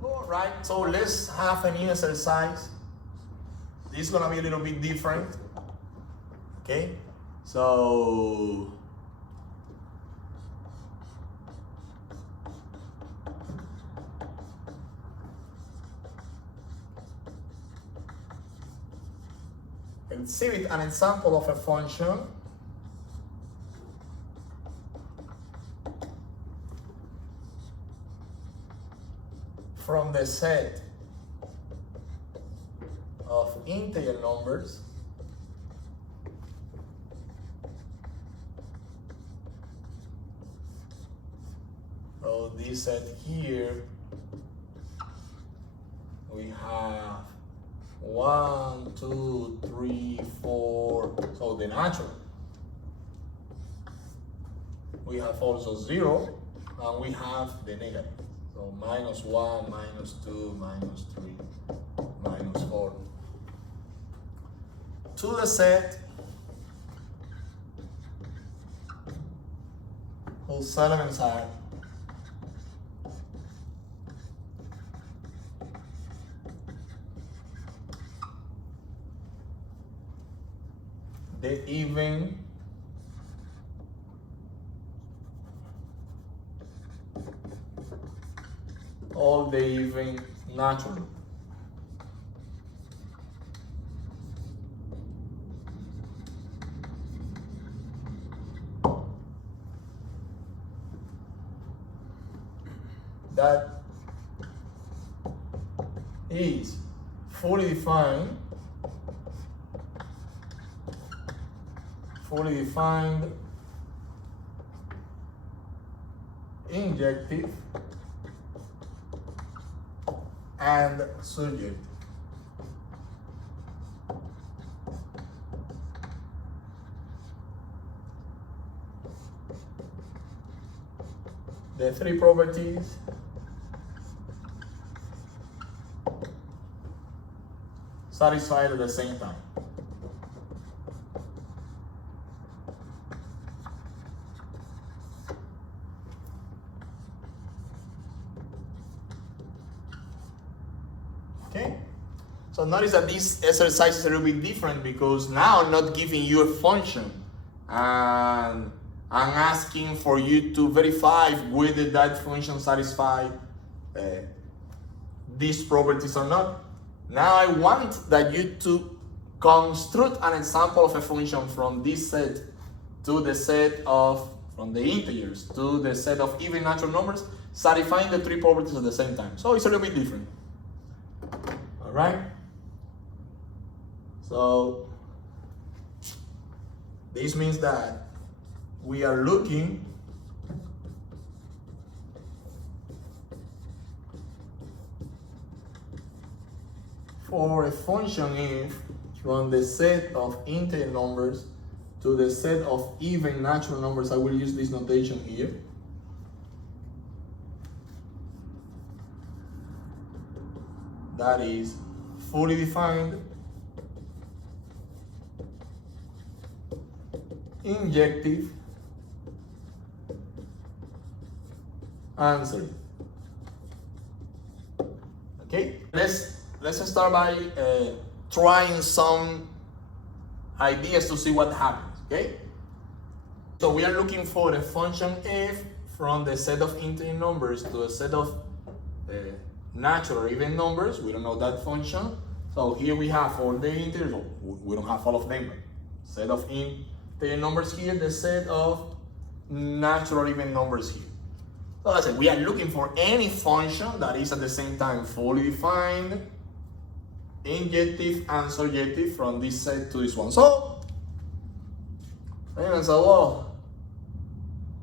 All right, so let's have a new exercise. This is going to be a little bit different. Okay, so exhibit an example of a function from the set of integer numbers so this set here we have 1, 2, 3, 4, so the natural. We have also 0 and we have the negative. So -1, -2, -3, -4. To the set whose elements are the even all the even natural. That is fully defined injective and surjective. The three properties satisfied at the same time. Okay, so notice that this exercise is a little bit different because now I'm not giving you a function and I'm asking for you to verify whether that function satisfies these properties or not. Now I want that you to construct an example of a function from this set to the set of, from the integers to the set of even natural numbers, satisfying the three properties at the same time. So it's a little bit different. All right. So this means that we are looking for a function if from the set of integer numbers to the set of even natural numbers. I will use this notation here. That is fully defined injective answer. Okay, let's start by trying some ideas to see what happens. Okay, so we are looking for a function f from the set of integer numbers to a set of natural or even numbers. We don't know that function, so here we have all the integers. We don't have all of them, but set of integer numbers here, the set of natural or even numbers here. So that's it. We are looking for any function that is at the same time fully defined, injective and surjective from this set to this one. So, well,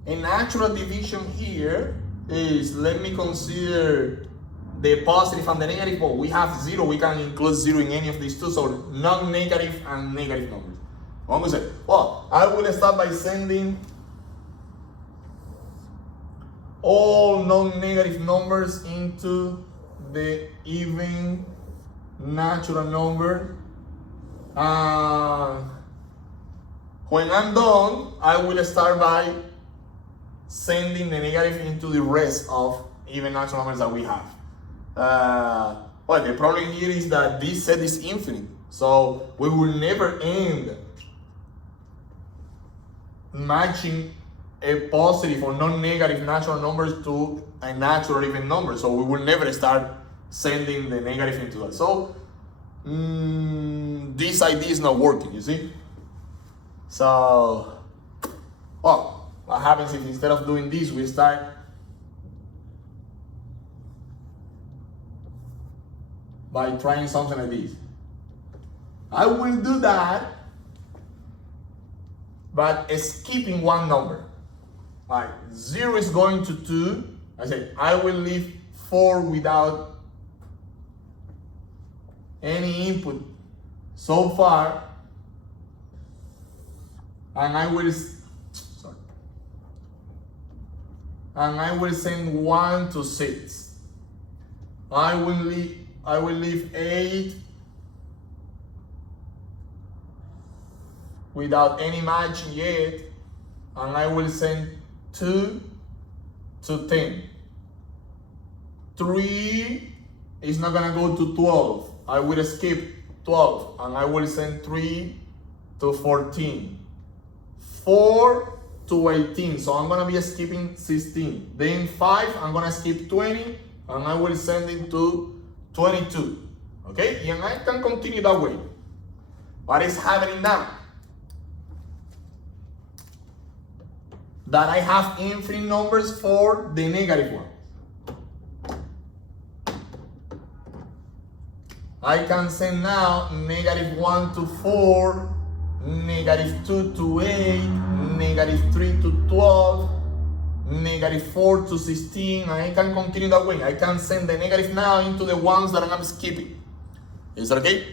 a natural division here is, let me consider the positive and the negative. Well, we have 0, we can include 0 in any of these two, so non-negative and negative numbers. I'm going to say, well, I will start by sending all non-negative numbers into the even natural number. When I'm done, I will start by sending the negative into the rest of even natural numbers that we have. Well, the problem here is that this set is infinite, so we will never end matching a positive or non-negative natural numbers to a natural even number. So we will never start sending the negative into that. So this idea is not working, you see? So, well, what happens if instead of doing this, we start by trying something like this? I will do that, but skipping one number. Like 0 is going to 2. I say I will leave 4 without any input so far, and I will send 1 to 6. I will leave 8 without any matching yet, and I will send 2 to 10. 3 is not gonna go to 12. I will skip 12 and I will send 3 to 14. 4 to 18, so I'm gonna be skipping 16. Then 5, I'm gonna skip 20 and I will send it to 22. Okay, and I can continue that way. What is happening now? That I have infinite numbers for the negative ones. I can send now -1 to 4, -2 to 8, -3 to 12, -4 to 16, and I can continue that way. I can send the negative now into the ones that I'm skipping. Is that okay?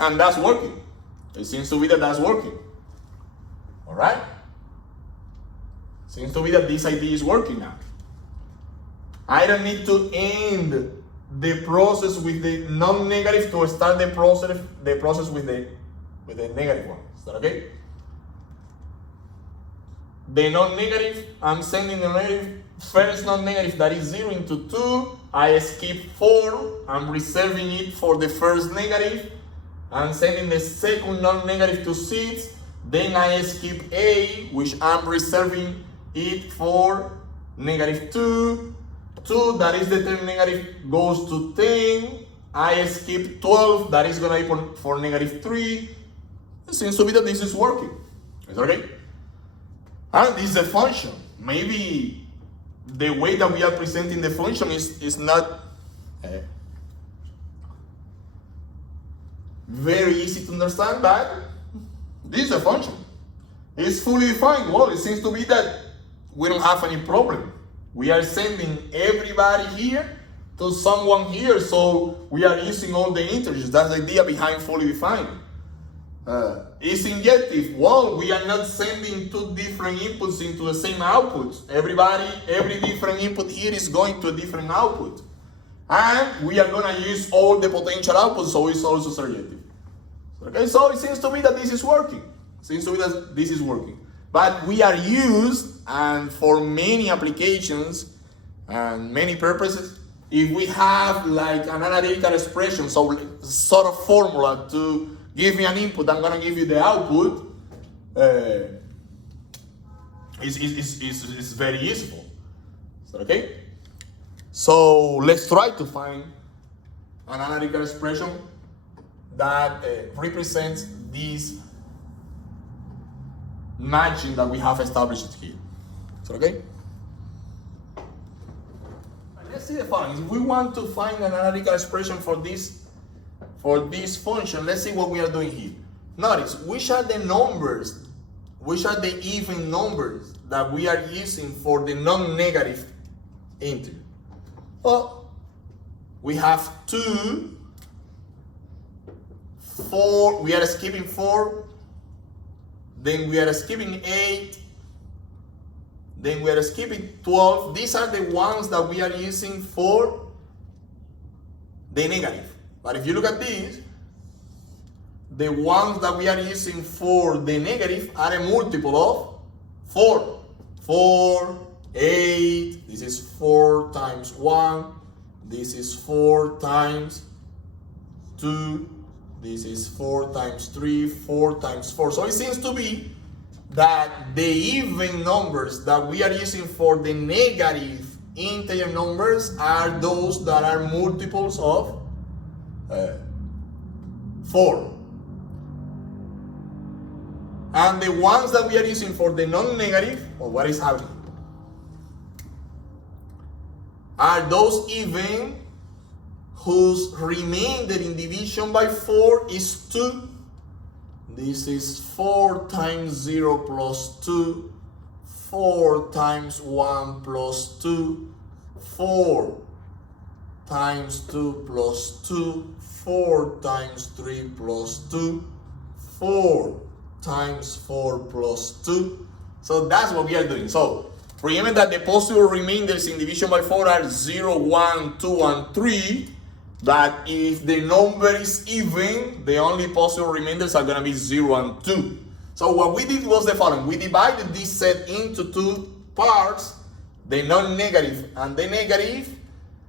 And that's working. It seems to be that that's working. All right? Seems to be that this idea is working now. I don't need to end the process with the non-negative to start the process with the negative one. Is that okay? The non-negative, I'm sending the negative, first non-negative, that is 0 into 2. I skip 4, I'm reserving it for the first negative. I'm sending the second non-negative to 6. Then I skip 8, which I'm reserving it for -2. 2, that is the term negative, goes to 10. I skip 12, that is going to be for -3. It seems to be that this is working. Is that okay? And this is a function. Maybe the way that we are presenting the function is not very easy to understand, but this is a function. It's fully defined. Well, it seems to be that we don't have any problem. We are sending everybody here to someone here, so we are using all the integers. That's the idea behind fully defined. It's injective. Well, we are not sending 2 different inputs into the same output. Every different input here is going to a different output. And we are going to use all the potential outputs, so it's also surjective. Okay, so it seems to me that this is working. But we are used, and for many applications and many purposes, if we have like an analytical expression, so sort of formula to give me an input, I'm gonna give you the output, it's very useful. Is that okay? So let's try to find an analytical expression that represents this matching that we have established here. Is that okay? Let's see the following. If we want to find an analytical expression for this function, let's see what we are doing here. Notice, which are the even numbers that we are using for the non-negative integer? Well, we have 2, 4, we are skipping 4, then we are skipping 8, then we are skipping 12. These are the ones that we are using for the negative. But if you look at these, the ones that we are using for the negative are a multiple of 4. 4, 8, this is 4 times 1, this is 4 times 2, this is 4 times 3, 4 times 4. So it seems to be that the even numbers that we are using for the negative integer numbers are those that are multiples of 4. And the ones that we are using for the non-negative, or what is happening, are those even whose remainder in division by 4 is 2. This is 4 times 0 plus 2, 4 times 1 plus 2, 4 times 2 plus 2, 4 times 3 plus 2, 4 times 4 plus 2. So that's what we are doing. So remember that the possible remainders in division by 4 are 0, 1, 2, and 3. But if the number is even, the only possible remainders are going to be 0 and 2. So what we did was the following. We divided this set into 2 parts, the non-negative and the negative,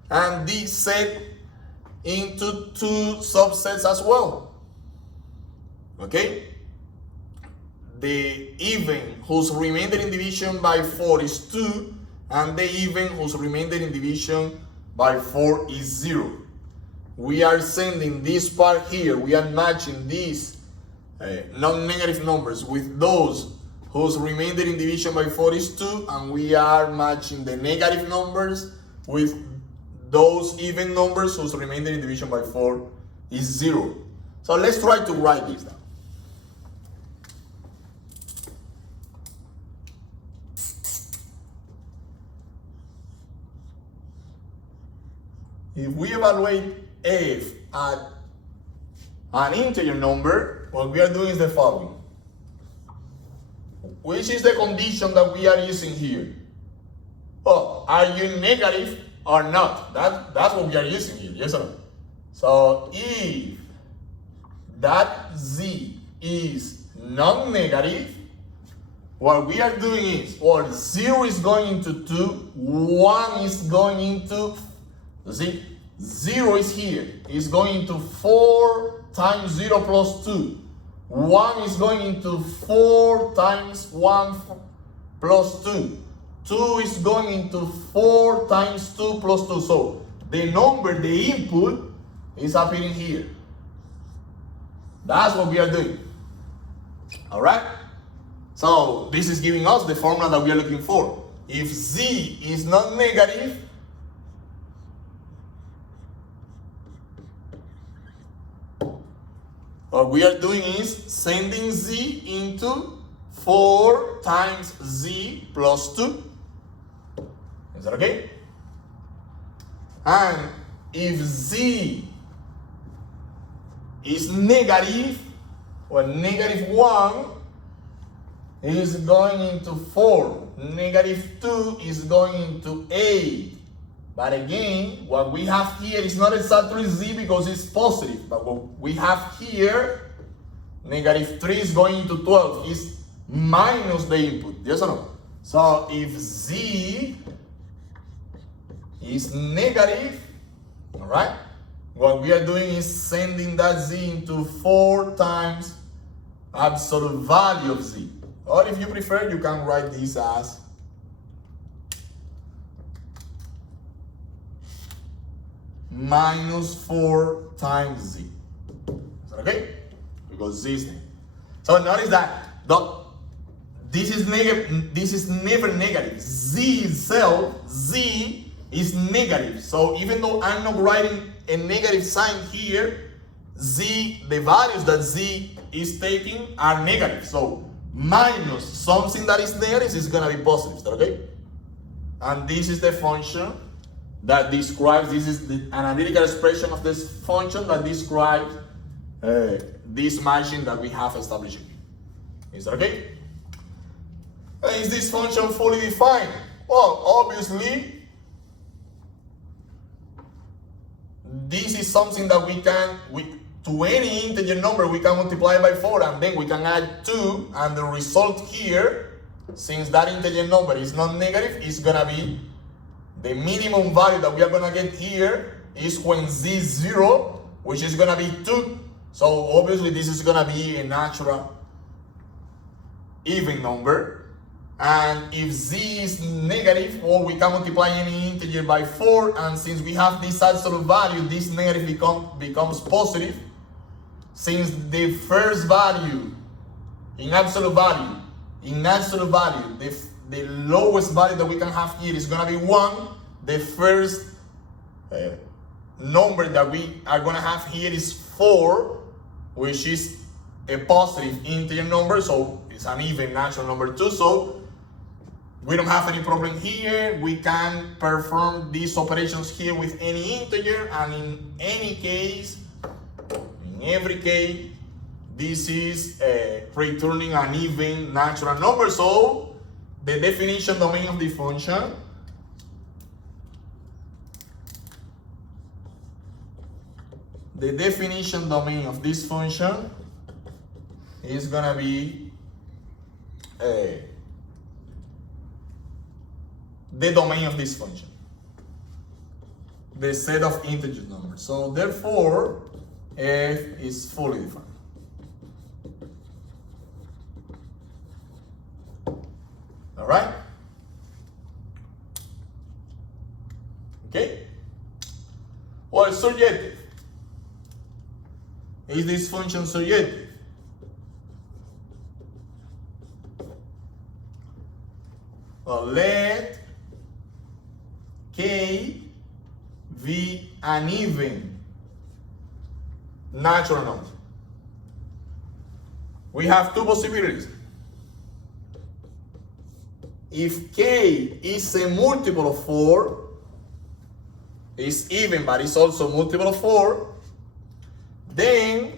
and this set into 2 subsets as well. Okay? The even whose remainder in division by 4 is 2, and the even whose remainder in division by 4 is 0. We are sending this part here, we are matching these non-negative numbers with those whose remainder in division by 4 is 2, and we are matching the negative numbers with those even numbers whose remainder in division by 4 is 0. So let's try to write this down. If we evaluate f at an integer number, what we are doing is the following. Which is the condition that we are using here? Oh, are you negative or not? That's what we are using here, yes or no? So if that z is non-negative, what we are doing is, well, 0 is going into 2, 1 is going into, see, 0 is here, is going into 4 times 0 plus 2. 1 is going into 4 times 1 plus 2. 2 is going into 4 times 2 plus 2. So the number, the input, is appearing here. That's what we are doing. Alright? So this is giving us the formula that we are looking for. If z is not negative, what we are doing is sending z into 4 times z plus 2. Is that okay? And if z is negative, or negative 1 is going into 4, negative 2 is going into 8. But again, what we have here is not exactly z because it's positive. But what we have here, negative 3 is going into 12, is minus the input. Yes or no? So if z is negative, all right, what we are doing is sending that z into 4 times absolute value of z. Or if you prefer, you can write this as minus 4 times z. Is that okay? Because z is negative. So notice that this is negative. This is never negative. Z itself, z is negative. So even though I'm not writing a negative sign here, z, the values that z is taking are negative. So minus something that is negative is going to be positive. Is that okay? And this is the function that describes, this is the analytical expression of this function that describes this matching that we have established. Is that okay? Is this function fully defined? Well, obviously, this is something that we can, to any integer number, we can multiply by 4 and then we can add 2, and the result here, since that integer number is not negative, is going to be the minimum value that we are going to get here is when z is 0, which is going to be 2. So obviously this is going to be a natural even number. And if z is negative, well, we can multiply any integer by 4. And since we have this absolute value, this negative becomes positive. since the first value in absolute value, the lowest value that we can have here is gonna be 1. The first number that we are gonna have here is 4, which is a positive integer number, so it's an even natural number too. So we don't have any problem here. We can perform these operations here with any integer, and in every case, this is returning an even natural number. So the definition domain of the function is gonna be the domain of this function, the set of integer numbers. So therefore, f is fully defined. All right? Okay? Well, surjective. Is this function surjective? Well, let k be an even natural number. We have two possibilities. If k is a multiple of 4, it's even but it's also multiple of 4, then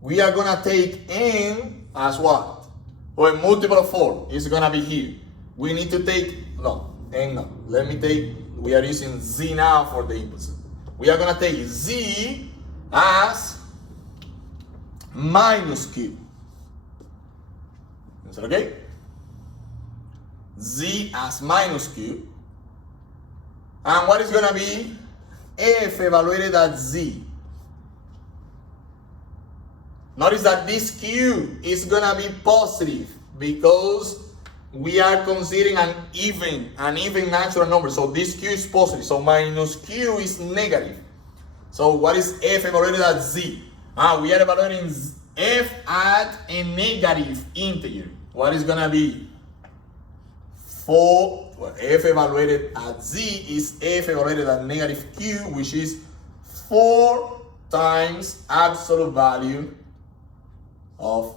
we are gonna take n as what? Well, multiple of 4 is gonna be here. We need to take, let me take, we are using z now for the inputs. We are gonna take z as minus q. Is that okay? Z as minus q. And what is gonna be f evaluated at z? Notice that this q is gonna be positive because we are considering an even natural number. So this q is positive. So minus q is negative. So what is f evaluated at z? We are evaluating f at a negative integer. What is gonna be? F evaluated at z is f evaluated at negative q, which is 4 times absolute value of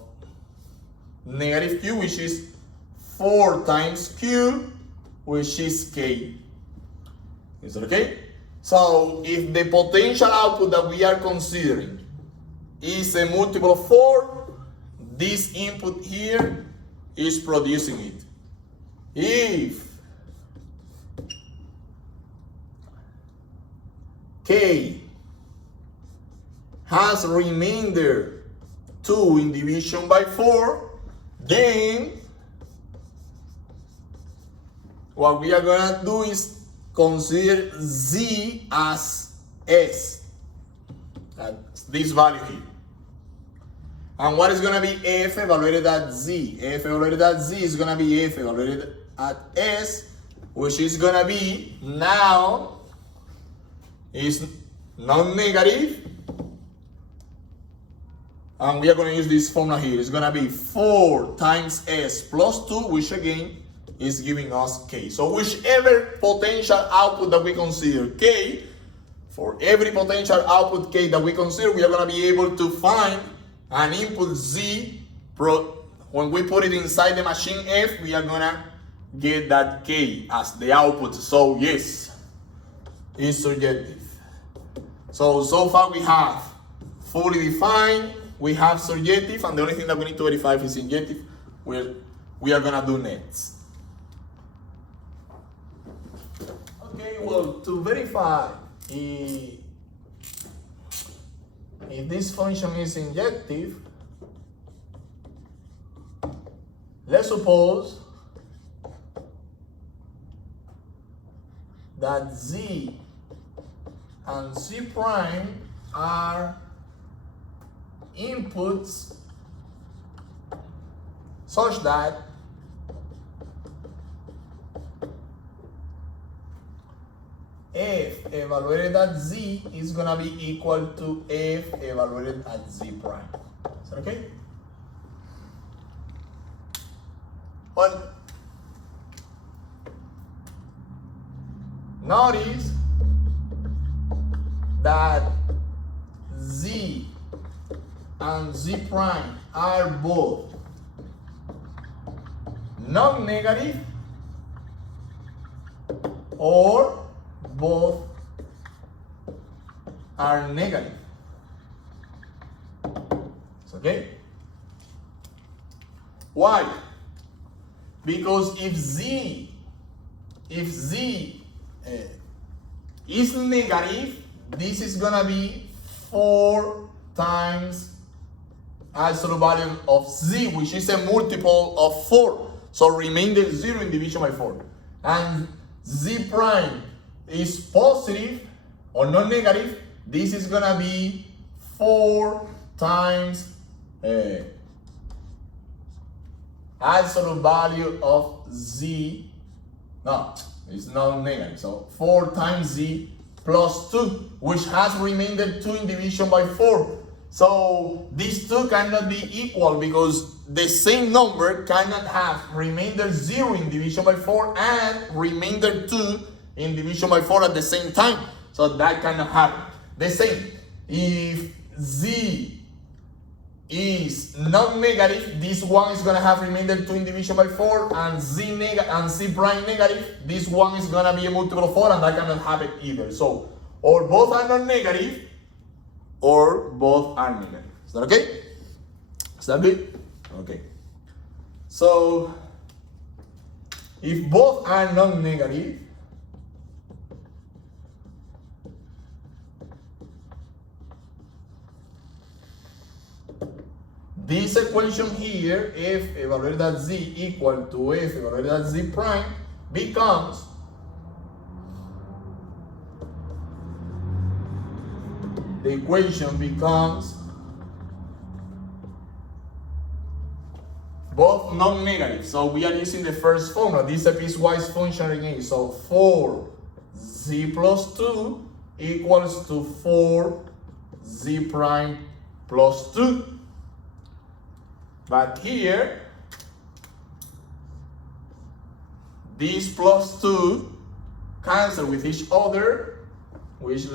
negative q, which is 4 times q, which is k. Is that okay? So if the potential output that we are considering is a multiple of 4, this input here is producing it. If k has remainder 2 in division by 4, then what we are going to do is consider z as s, this value here. And what is going to be f evaluated at z? F evaluated at z is going to be f evaluated at s, which is going to be, now is non-negative, and we are going to use this formula here. It's going to be 4 times s plus 2, which again is giving us k. So whichever potential output that we consider k, for every potential output k that we consider, we are going to be able to find an input z. When we put it inside the machine f, we are going to get that k as the output. So yes, it's surjective. So far we have fully defined, we have surjective, and the only thing that we need to verify is injective. We are gonna do next. Okay, well, to verify if this function is injective, let's suppose that z and z prime are inputs such that f evaluated at z is gonna be equal to f evaluated at z prime. Is that okay? Well, notice that z and z prime are both non-negative or both are negative. It's okay? Why? Because if z is negative, this is gonna be 4 times absolute value of z, which is a multiple of 4. So remainder 0 in division by 4. And z prime is positive or non-negative, this is gonna be 4 times absolute value of z. No, it's non-negative. So 4 times z plus 2, which has remainder 2 in division by 4. So these two cannot be equal because the same number cannot have remainder 0 in division by 4 and remainder 2 in division by 4 at the same time. So that cannot happen. The same, if z is non-negative, this one is going to have remainder 2 in division by 4, and z prime negative, this one is going to be a multiple of 4, and that cannot happen either. So, or both are non-negative, or both are negative. Is that okay? Is that good? Okay. So, if both are non-negative, this equation here, f evaluated at z equal to f evaluated at z prime, becomes the equation becomes both non-negative. So we are using the first formula. This is a piecewise function again. So 4z plus 2 equals to 4z prime plus 2. But here, this plus 2 cancel with each other, which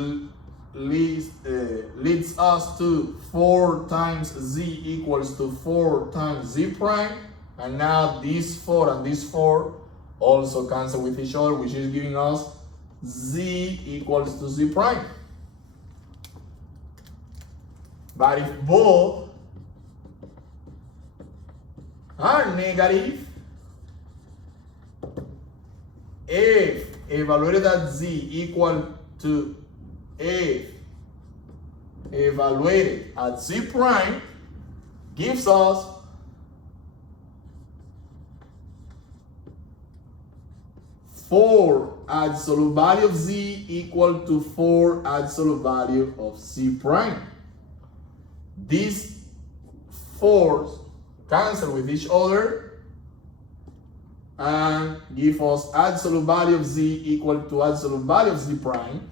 leads us to 4 times z equals to 4 times z prime. And now this 4 and this 4 also cancel with each other, which is giving us z equals to z prime. But if both are negative, f evaluated at z equal to f evaluated at z prime gives us four absolute value of z equal to 4 absolute value of z prime. These 4s cancel with each other and give us absolute value of z equal to absolute value of z prime.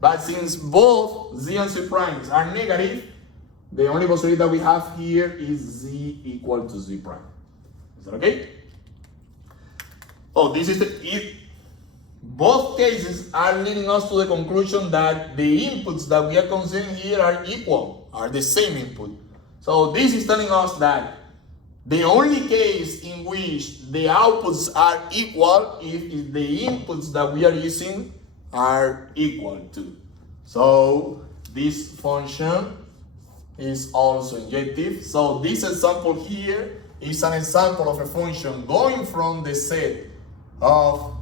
But since both z and z primes are negative, the only possibility that we have here is z equal to z prime. Is that okay? Oh, this is the both cases are leading us to the conclusion that the inputs that we are considering here are equal, are the same input. So this is telling us that the only case in which the outputs are equal is if the inputs that we are using are equal to. So this function is also injective. So this example here is an example of a function going from the set of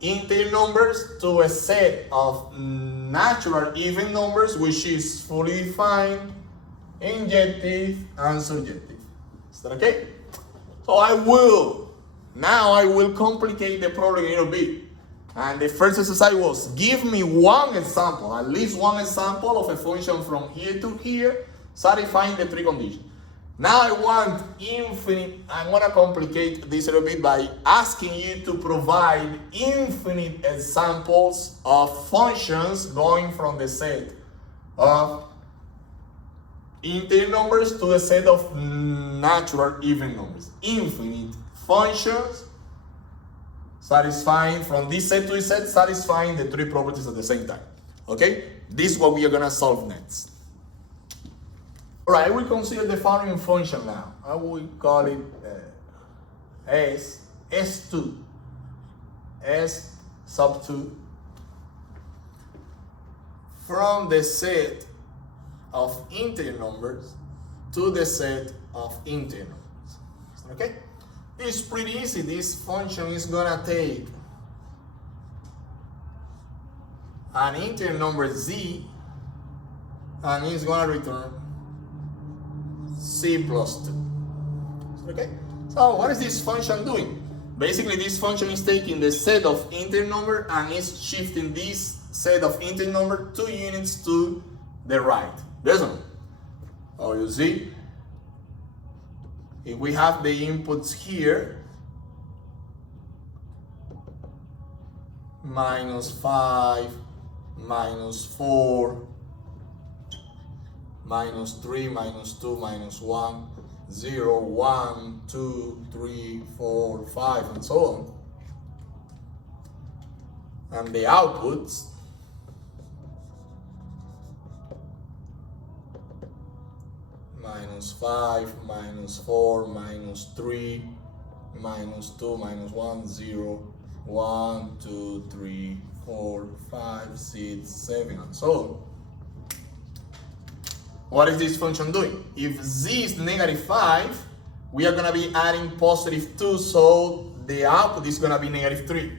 integer numbers to a set of natural even numbers, which is fully defined, injective and surjective. Is that okay? So I will complicate the problem a little bit. And the first exercise was, give me one example, at least one example of a function from here to here, satisfying the three conditions. Now I want to complicate this a little bit by asking you to provide infinite examples of functions going from the set of integer numbers to a set of natural even numbers. Infinite functions satisfying from this set to this set, satisfying the three properties at the same time. Okay? This is what we are going to solve next. Alright, I will consider the following function now. I will call it S2. S sub 2. From the set of integer numbers to the set of integer numbers. Okay? It's pretty easy. This function is gonna take an integer number z and it's gonna return c plus 2. Okay? So what is this function doing? Basically, this function is taking the set of integer number and is shifting this set of integer number 2 units to the right. Doesn't it? Oh, you see? If we have the inputs here, -5, -4, -3, -2, -1, 0, 1, 2, 3, 4, 5, and so on. And the outputs -5, -4, -3, -2, -1, 0, 1, 2, 3, 4, 5, 6, 7, and so on. What is this function doing? If z is -5, we are going to be adding +2, so the output is going to be -3.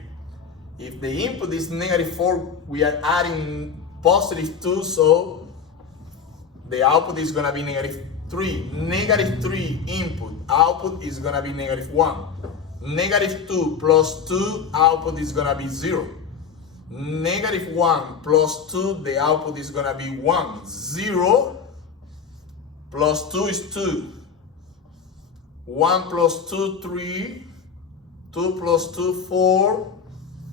If the input is -4, we are adding +2, so the output is going to be -3. -3 input, output is going to be -1. -2 plus 2, output is going to be 0. -1 plus 2, the output is going to be 1. 0 plus 2 is 2. 1 plus 2, 3. 2 plus 2, 4.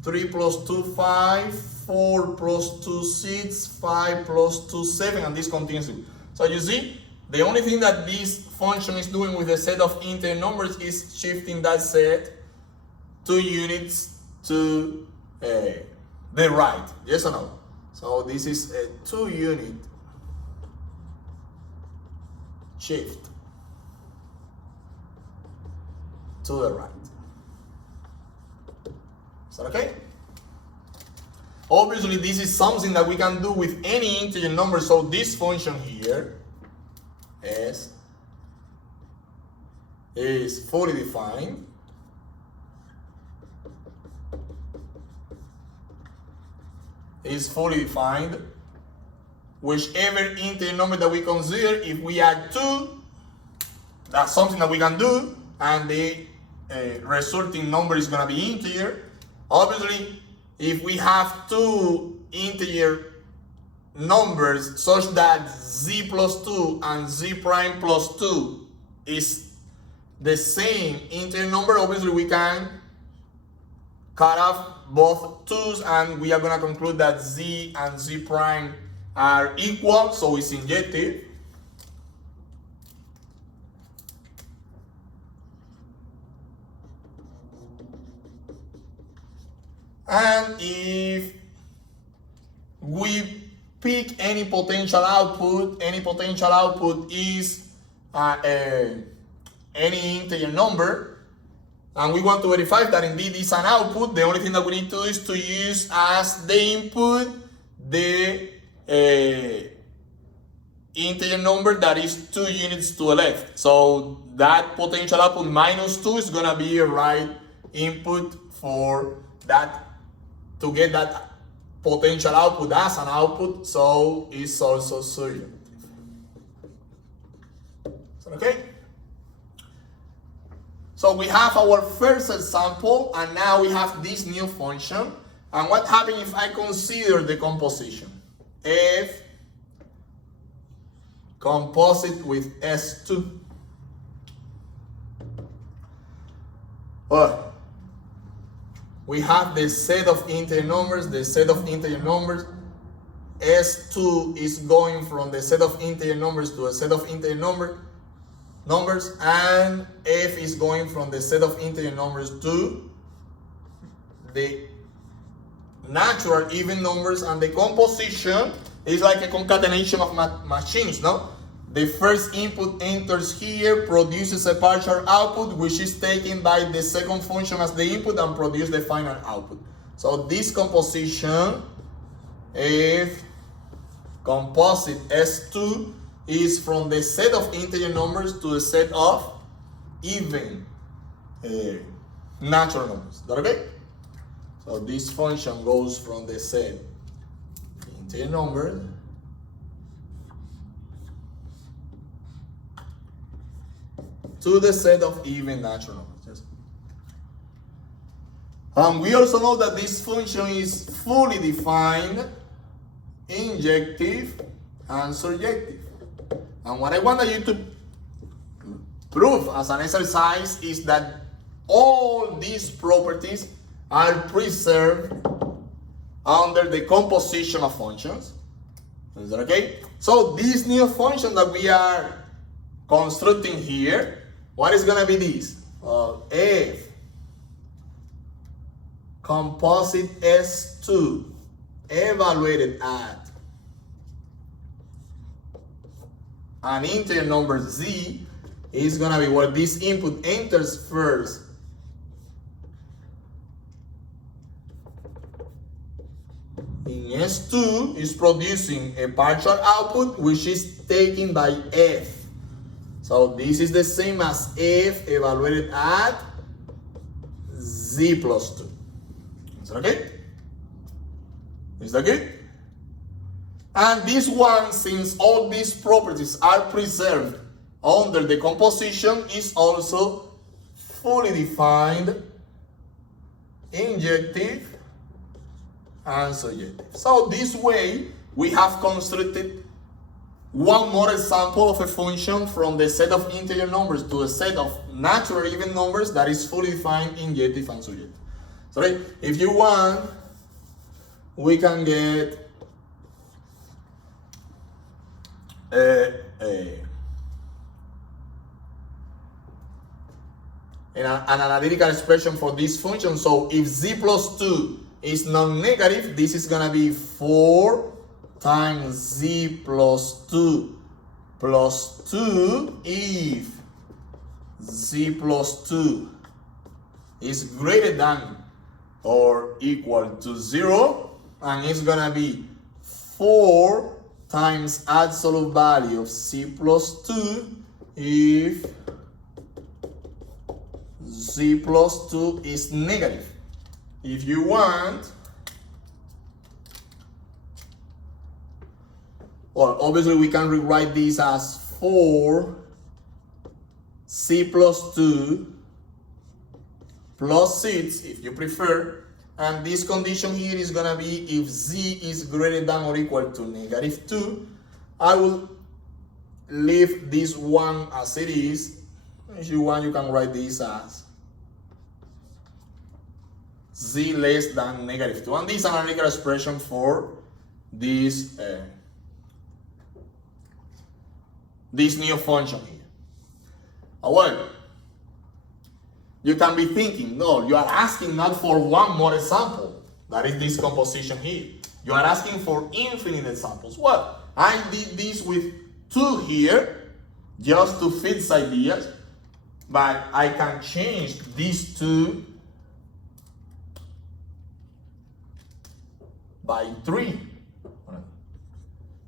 3 plus 2, 5. 4 plus 2, 6. 5 plus 2, 7. And this continues. So you see, the only thing that this function is doing with the set of integer numbers is shifting that set 2 units to the right. Yes or no? So this is a 2-unit shift to the right. Is that okay? Obviously, this is something that we can do with any integer number. So this function here is fully defined. Is fully defined. Whichever integer number that we consider, if we add 2, that's something that we can do, and the resulting number is going to be integer. Obviously, if we have 2 integer numbers such that z plus 2 and z prime plus 2 is the same integer number, obviously we can cut off both 2's and we are going to conclude that z and z prime are equal, so it's injective. And if we pick any potential output is any integer number, and we want to verify that indeed it's an output, the only thing that we need to do is to use as the input the integer number that is 2 units to the left. So that potential output -2 is going to be a right input for that, to get that potential output as an output, so it's also surjective. Okay? So we have our first example, and now we have this new function. And what happens if I consider the composition? F composite with S2. Well, we have the set of integer numbers. The set of integer numbers, S2 is going from the set of integer numbers to a set of integer numbers, and F is going from the set of integer numbers to the natural even numbers, and the composition is like a concatenation of machines, no? The first input enters here, produces a partial output, which is taken by the second function as the input and produce the final output. So this composition, if composite S2 is from the set of integer numbers to the set of even natural numbers. Is that okay? So this function goes from the set integer numbers to the set of even natural numbers. We also know that this function is fully defined, injective and surjective. And what I want you to prove as an exercise is that all these properties are preserved under the composition of functions. Is that okay? So this new function that we are constructing here, what is going to be this? F composite S2 evaluated at an integer number z is going to be where this input enters first. In S2 is producing a partial output which is taken by F. So this is the same as F evaluated at z plus 2. Is that okay? Is that good? And this one, since all these properties are preserved under the composition, is also fully defined, injective and surjective. So this way we have constructed one more example of a function from the set of integer numbers to a set of natural even numbers that is fully defined, injective and surjective. So if you want, we can get an analytical expression for this function. So if z plus 2 is non-negative, this is going to be 4 times z plus 2 if z plus 2 is greater than or equal to 0, and it's going to be 4 times absolute value of z plus 2 if z plus 2 is negative. If you want, well, obviously we can rewrite this as 4 z plus 2 plus 6 if you prefer, and this condition here is going to be if z is greater than or equal to negative 2. I will leave this one as it is. If you want, you can write this as z less than negative 2, and this is an analytical expression for this this new function here. However, you can be thinking, no, you are asking not for one more example, that is this composition here. You are asking for infinite examples. Well, I did this with 2 here just to fit ideas, but I can change these 2 by 3.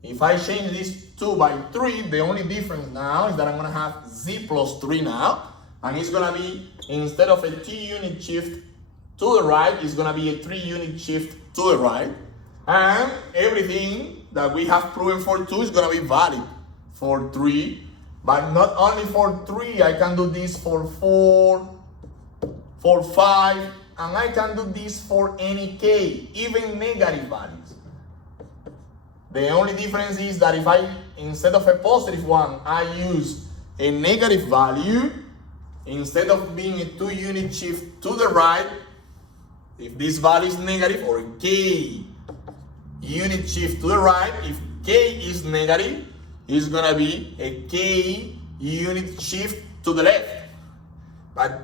If I change this 2 by 3, the only difference now is that I'm going to have z plus 3 now, and it's going to be, instead of a 2-unit shift to the right, it's going to be a 3-unit shift to the right, and everything that we have proven for 2 is going to be valid for 3, but not only for 3, I can do this for 4, for 5, and I can do this for any k, even negative values. The only difference is that if instead of a positive one, I use a negative value, instead of being a 2-unit shift to the right, if this value is negative, or k unit shift to the right, if k is negative, it's gonna be a k unit shift to the left. But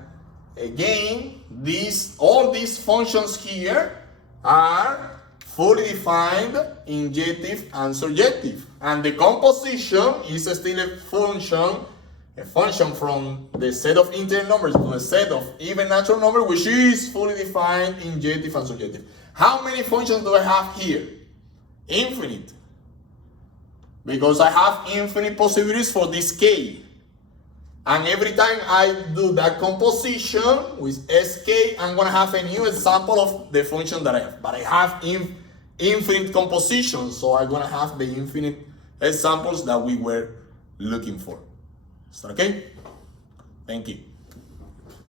again, all these functions here are fully defined, injective and surjective. And the composition is still a function from the set of integer numbers to the set of even natural numbers, which is fully defined, injective and surjective. How many functions do I have here? Infinite. Because I have infinite possibilities for this k. And every time I do that composition with sk, I'm going to have a new example of the function that I have. But I have infinite compositions, so I'm going to have the infinite examples that we were looking for. Is that okay? Thank you.